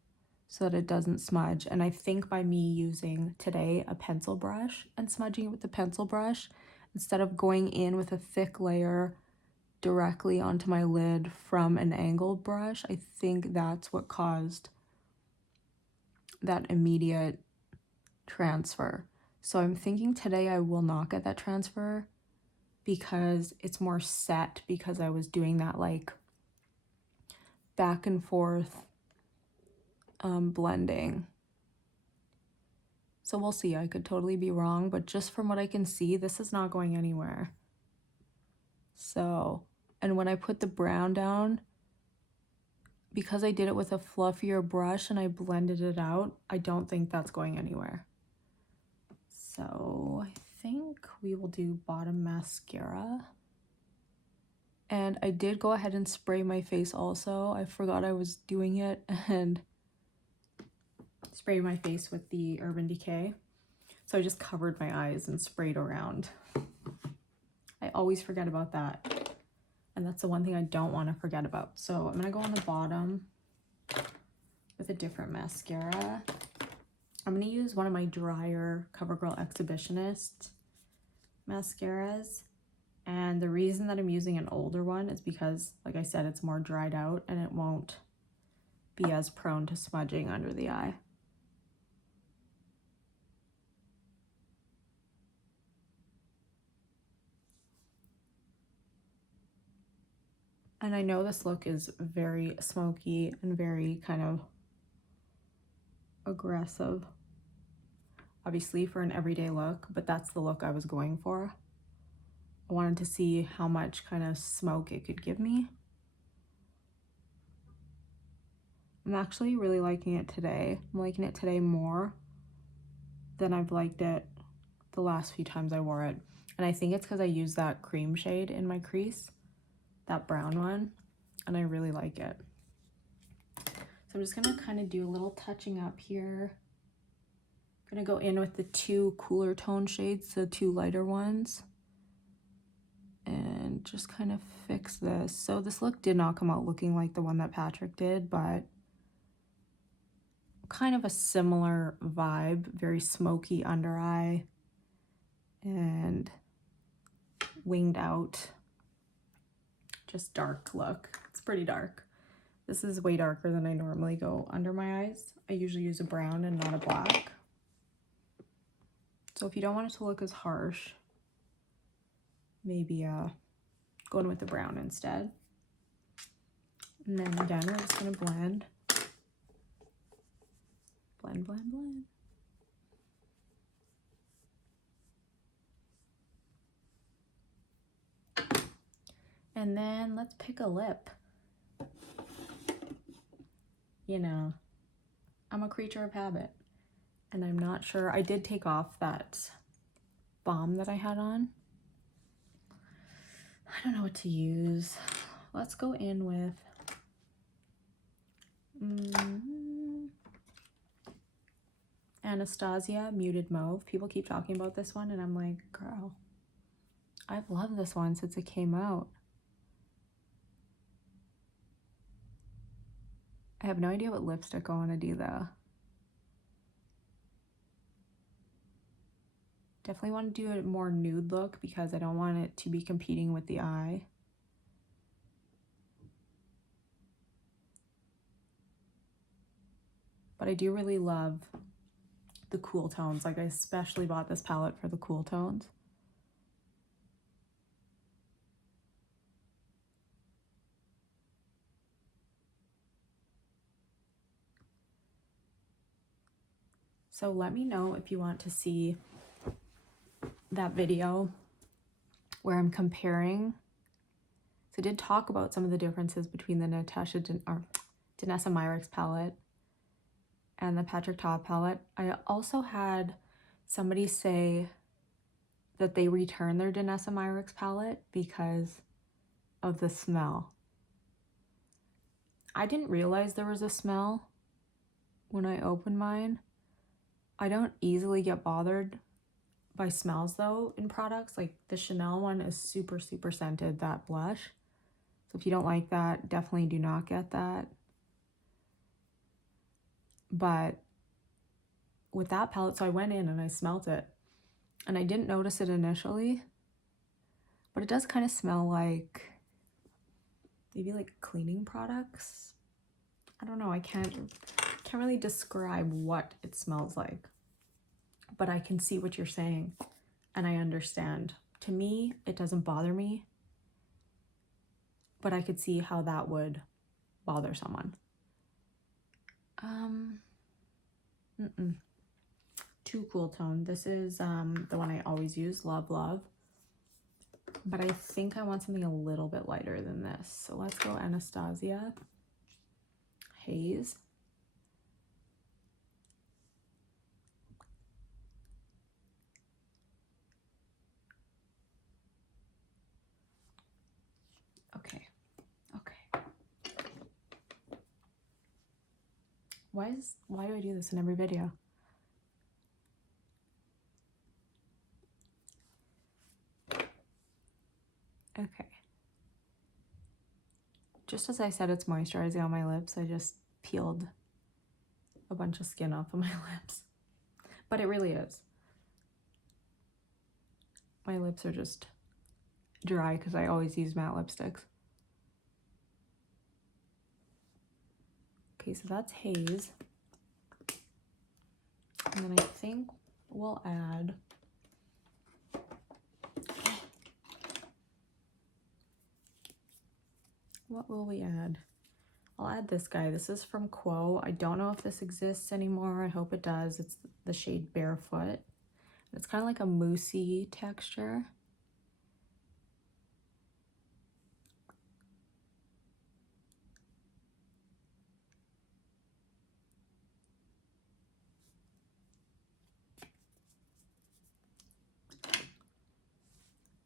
so that it doesn't smudge. And I think by me using today a pencil brush and smudging it with the pencil brush, instead of going in with a thick layer directly onto my lid from an angled brush, I think that's what caused that immediate transfer. So I'm thinking today I will not get that transfer, because it's more set, because I was doing that like back and forth blending. So we'll see. I could totally be wrong, but just from what I can see, this is not going anywhere. So, and when I put the brown down, because I did it with a fluffier brush and I blended it out, I don't think that's going anywhere. So I think we will do bottom mascara. And I did go ahead and spray my face also. I forgot I was doing it, and sprayed my face with the Urban Decay. So I just covered my eyes and sprayed around. I always forget about that. And that's the one thing I don't want to forget about. So I'm going to go on the bottom with a different mascara. I'm going to use one of my drier CoverGirl Exhibitionist mascaras. And the reason that I'm using an older one is because, like I said, it's more dried out and it won't be as prone to smudging under the eye. And I know this look is very smoky and very kind of aggressive, obviously for an everyday look, but that's the look I was going for. I wanted to see how much kind of smoke it could give me. I'm actually really liking it today. I'm liking it today more than I've liked it the last few times I wore it. And I think it's because I used that cream shade in my crease, that brown one, and I really like it. So I'm just gonna kind of do a little touching up here. I'm gonna go in with the two cooler tone shades, the two lighter ones, and just kind of fix this. So this look did not come out looking like the one that Patrick did, but kind of a similar vibe, very smoky under eye and winged out, just dark look. It's pretty dark. This is way darker than I normally go under my eyes. I usually use a brown and not a black. So if you don't want it to look as harsh, maybe go in with the brown instead. And then again, we're just gonna blend. Blend, blend, blend. And then let's pick a lip. You know, I'm a creature of habit, and I'm not sure. I did take off that balm that I had on. I don't know what to use. Let's go in with Anastasia Muted Mauve. People keep talking about this one, and I'm like, girl, I've loved this one since it came out. I have no idea what lipstick I want to do though. Definitely want to do a more nude look because I don't want it to be competing with the eye. But I do really love the cool tones. Like I especially bought this palette for the cool tones. So let me know if you want to see that video where I'm comparing. So I did talk about some of the differences between the Natasha Denona I palette and the Patrick Ta palette. I also had somebody say that they returned their Denona I palette because of the smell. I didn't realize there was a smell when I opened mine. I don't easily get bothered by smells though in products. Like the Chanel one is super, super scented, that blush. So if you don't like that, definitely do not get that. But with that palette, so I went in and I smelled it. And I didn't notice it initially, but it does kind of smell like maybe like cleaning products. I don't know, I can't really describe what it smells like, but I can see what you're saying and I understand. To me, it doesn't bother me, but I could see how that would bother someone. Too cool tone. This is the one I always use, Love Love. But I think I want something a little bit lighter than this. So let's go Anastasia Haze. Okay. Why do I do this in every video? Okay. Just as I said it's moisturizing on my lips, I just peeled a bunch of skin off of my lips. But it really is. My lips are just dry because I always use matte lipsticks. Okay, so that's Haze. And then I think we'll add what will we add? I'll add this guy. This is from Cove. I don't know if this exists anymore. I hope it does. It's the shade Barefoot. It's kind of like a moussey texture.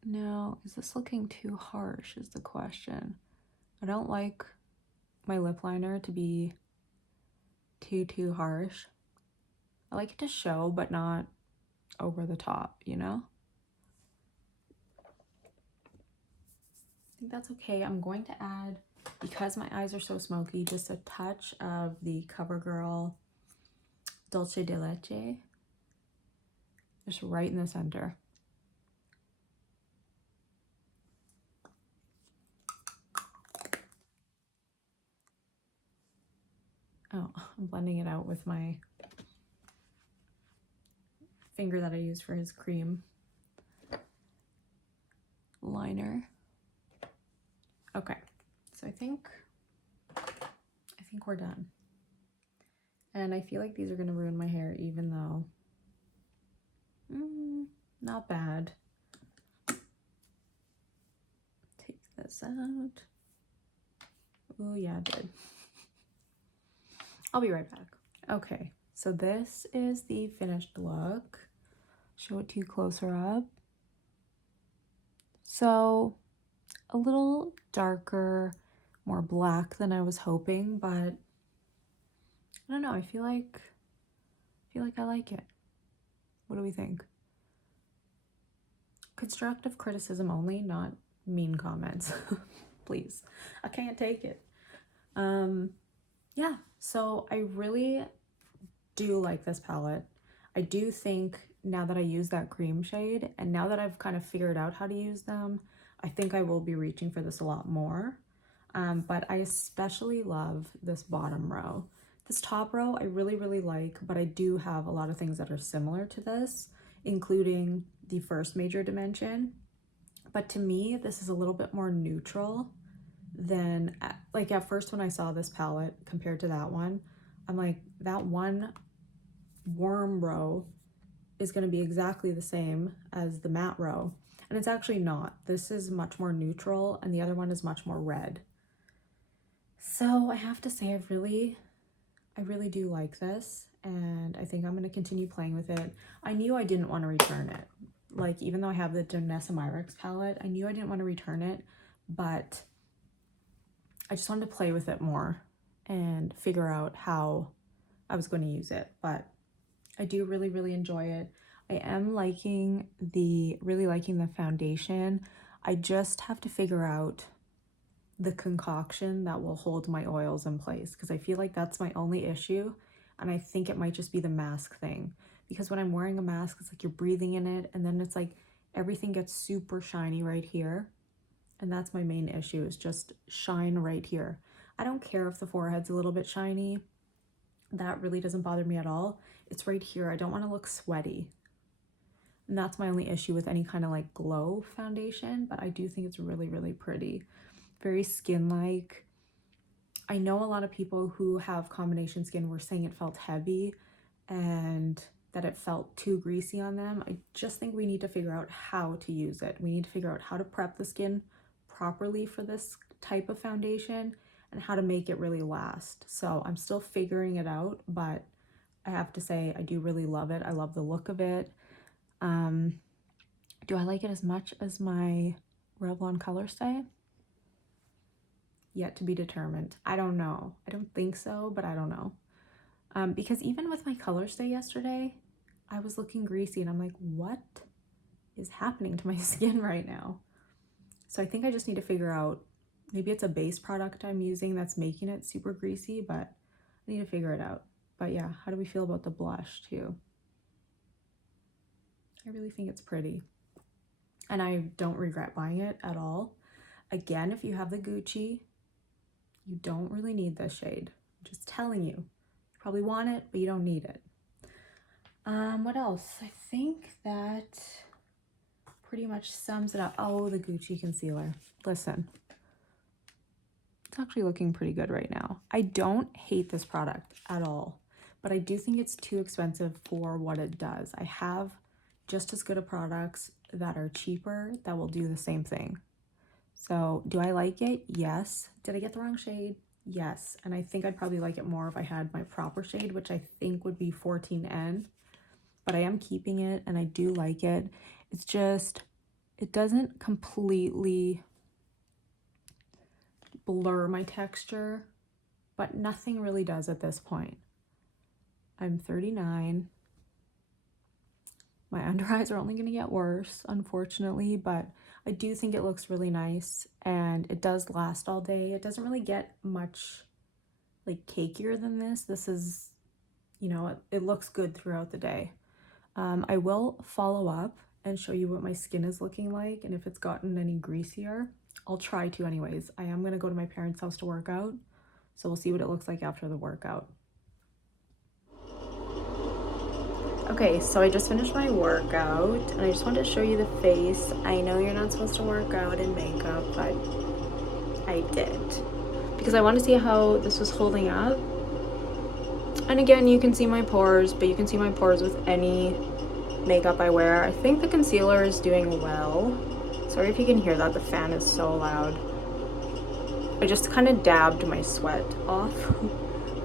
Now, is this looking too harsh is the question. I don't like my lip liner to be too harsh. I like it to show, but not over the top, you know? I think that's okay. I'm going to add, because my eyes are so smoky, just a touch of the CoverGirl Dulce de Leche. Just right in the center. Oh, I'm blending it out with my finger that I used for his cream liner. Okay, so I think we're done. And I feel like these are gonna ruin my hair, even though not bad. Take this out. Oh yeah, it did. I'll be right back. Okay, so this is the finished look. Show it to you closer up. So a little darker, more black than I was hoping, but I don't know, I feel like I like it. What do we think? Constructive criticism only, not mean comments. Please. I can't take it. yeah, so I really do like this palette. I do think now that I use that cream shade and now that I've kind of figured out how to use them, I think I will be reaching for this a lot more. But I especially love this bottom row. This top row I really, really like, but I do have a lot of things that are similar to this, including the first major dimension. But to me, this is a little bit more neutral than, like at first when I saw this palette compared to that one, I'm like, that one warm row is going to be exactly the same as the matte row. And it's actually not. This is much more neutral and the other one is much more red. So I have to say I really do like this, and I think I'm going to continue playing with it. I knew I didn't want to return it. Like, even though I have the Natasha Denona palette, I knew I didn't want to return it, but I just wanted to play with it more and figure out how I was going to use it. But I do really, really enjoy it. I am really liking the foundation. I just have to figure out the concoction that will hold my oils in place, because I feel like that's my only issue, and I think it might just be the mask thing, because when I'm wearing a mask, it's like you're breathing in it and then it's like everything gets super shiny right here, and that's my main issue, is just shine right here. I don't care if the forehead's a little bit shiny, that really doesn't bother me at all. It's right here. I don't want to look sweaty, and that's my only issue with any kind of like glow foundation, but I do think it's really, really pretty. Very skin-like. I know a lot of people who have combination skin were saying it felt heavy and that it felt too greasy on them. I just think we need to figure out how to use it. We need to figure out how to prep the skin properly for this type of foundation and how to make it really last. So I'm still figuring it out, but I have to say I do really love it. I love the look of it. Do I like it as much as my Revlon Color Stay? Yet to be determined. I don't know. I don't think so, but I don't know. Because even with my Color Stay yesterday, I was looking greasy and I'm like, what is happening to my skin right now? So I think I just need to figure out, maybe it's a base product I'm using that's making it super greasy, but I need to figure it out. But yeah, how do we feel about the blush too? I really think it's pretty. And I don't regret buying it at all. Again, if you have the Gucci, you don't really need this shade. I'm just telling you. You probably want it, but you don't need it. What else? I think that pretty much sums it up. Oh, the Gucci concealer. Listen, it's actually looking pretty good right now. I don't hate this product at all, but I do think it's too expensive for what it does. I have just as good of products that are cheaper that will do the same thing. So do I like it? Yes. Did I get the wrong shade? Yes. And I think I'd probably like it more if I had my proper shade, which I think would be 14N. But I am keeping it and I do like it. It's just, it doesn't completely blur my texture, but nothing really does at this point. I'm 39. My under eyes are only going to get worse, unfortunately, but I do think it looks really nice and it does last all day. It doesn't really get much like cakier than this. This is, you know, it looks good throughout the day. I will follow up and show you what my skin is looking like and if it's gotten any greasier. I'll try to anyways. I am going to go to my parents' house to work out, so we'll see what it looks like after the workout. Okay, so I just finished my workout and I just wanted to show you the face. I know you're not supposed to work out in makeup, but I did because I wanted to see how this was holding up. And again, you can see my pores, but you can see my pores with any makeup I wear. I think the concealer is doing well. Sorry if you can hear that, the fan is so loud. I just kind of dabbed my sweat off,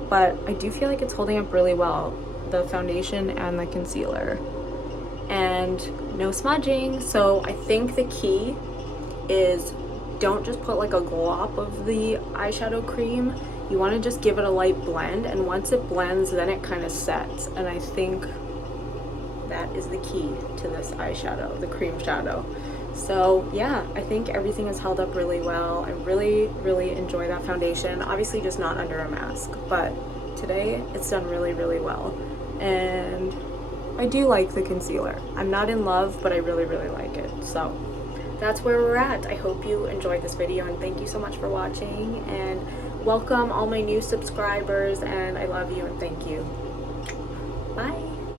but I do feel like it's holding up really well. The foundation and the concealer, and no smudging. So I think the key is don't just put like a glop of the eyeshadow cream. You want to just give it a light blend, and once it blends, then it kind of sets. And I think that is the key to this eyeshadow, the cream shadow. So yeah, I think everything has held up really well. I really, really enjoy that foundation. Obviously just not under a mask, but today it's done really, really well. And I do like the concealer. I'm not in love, but I really, really like it. So that's where we're at. I hope you enjoyed this video, and thank you so much for watching, and welcome all my new subscribers, and I love you and thank you.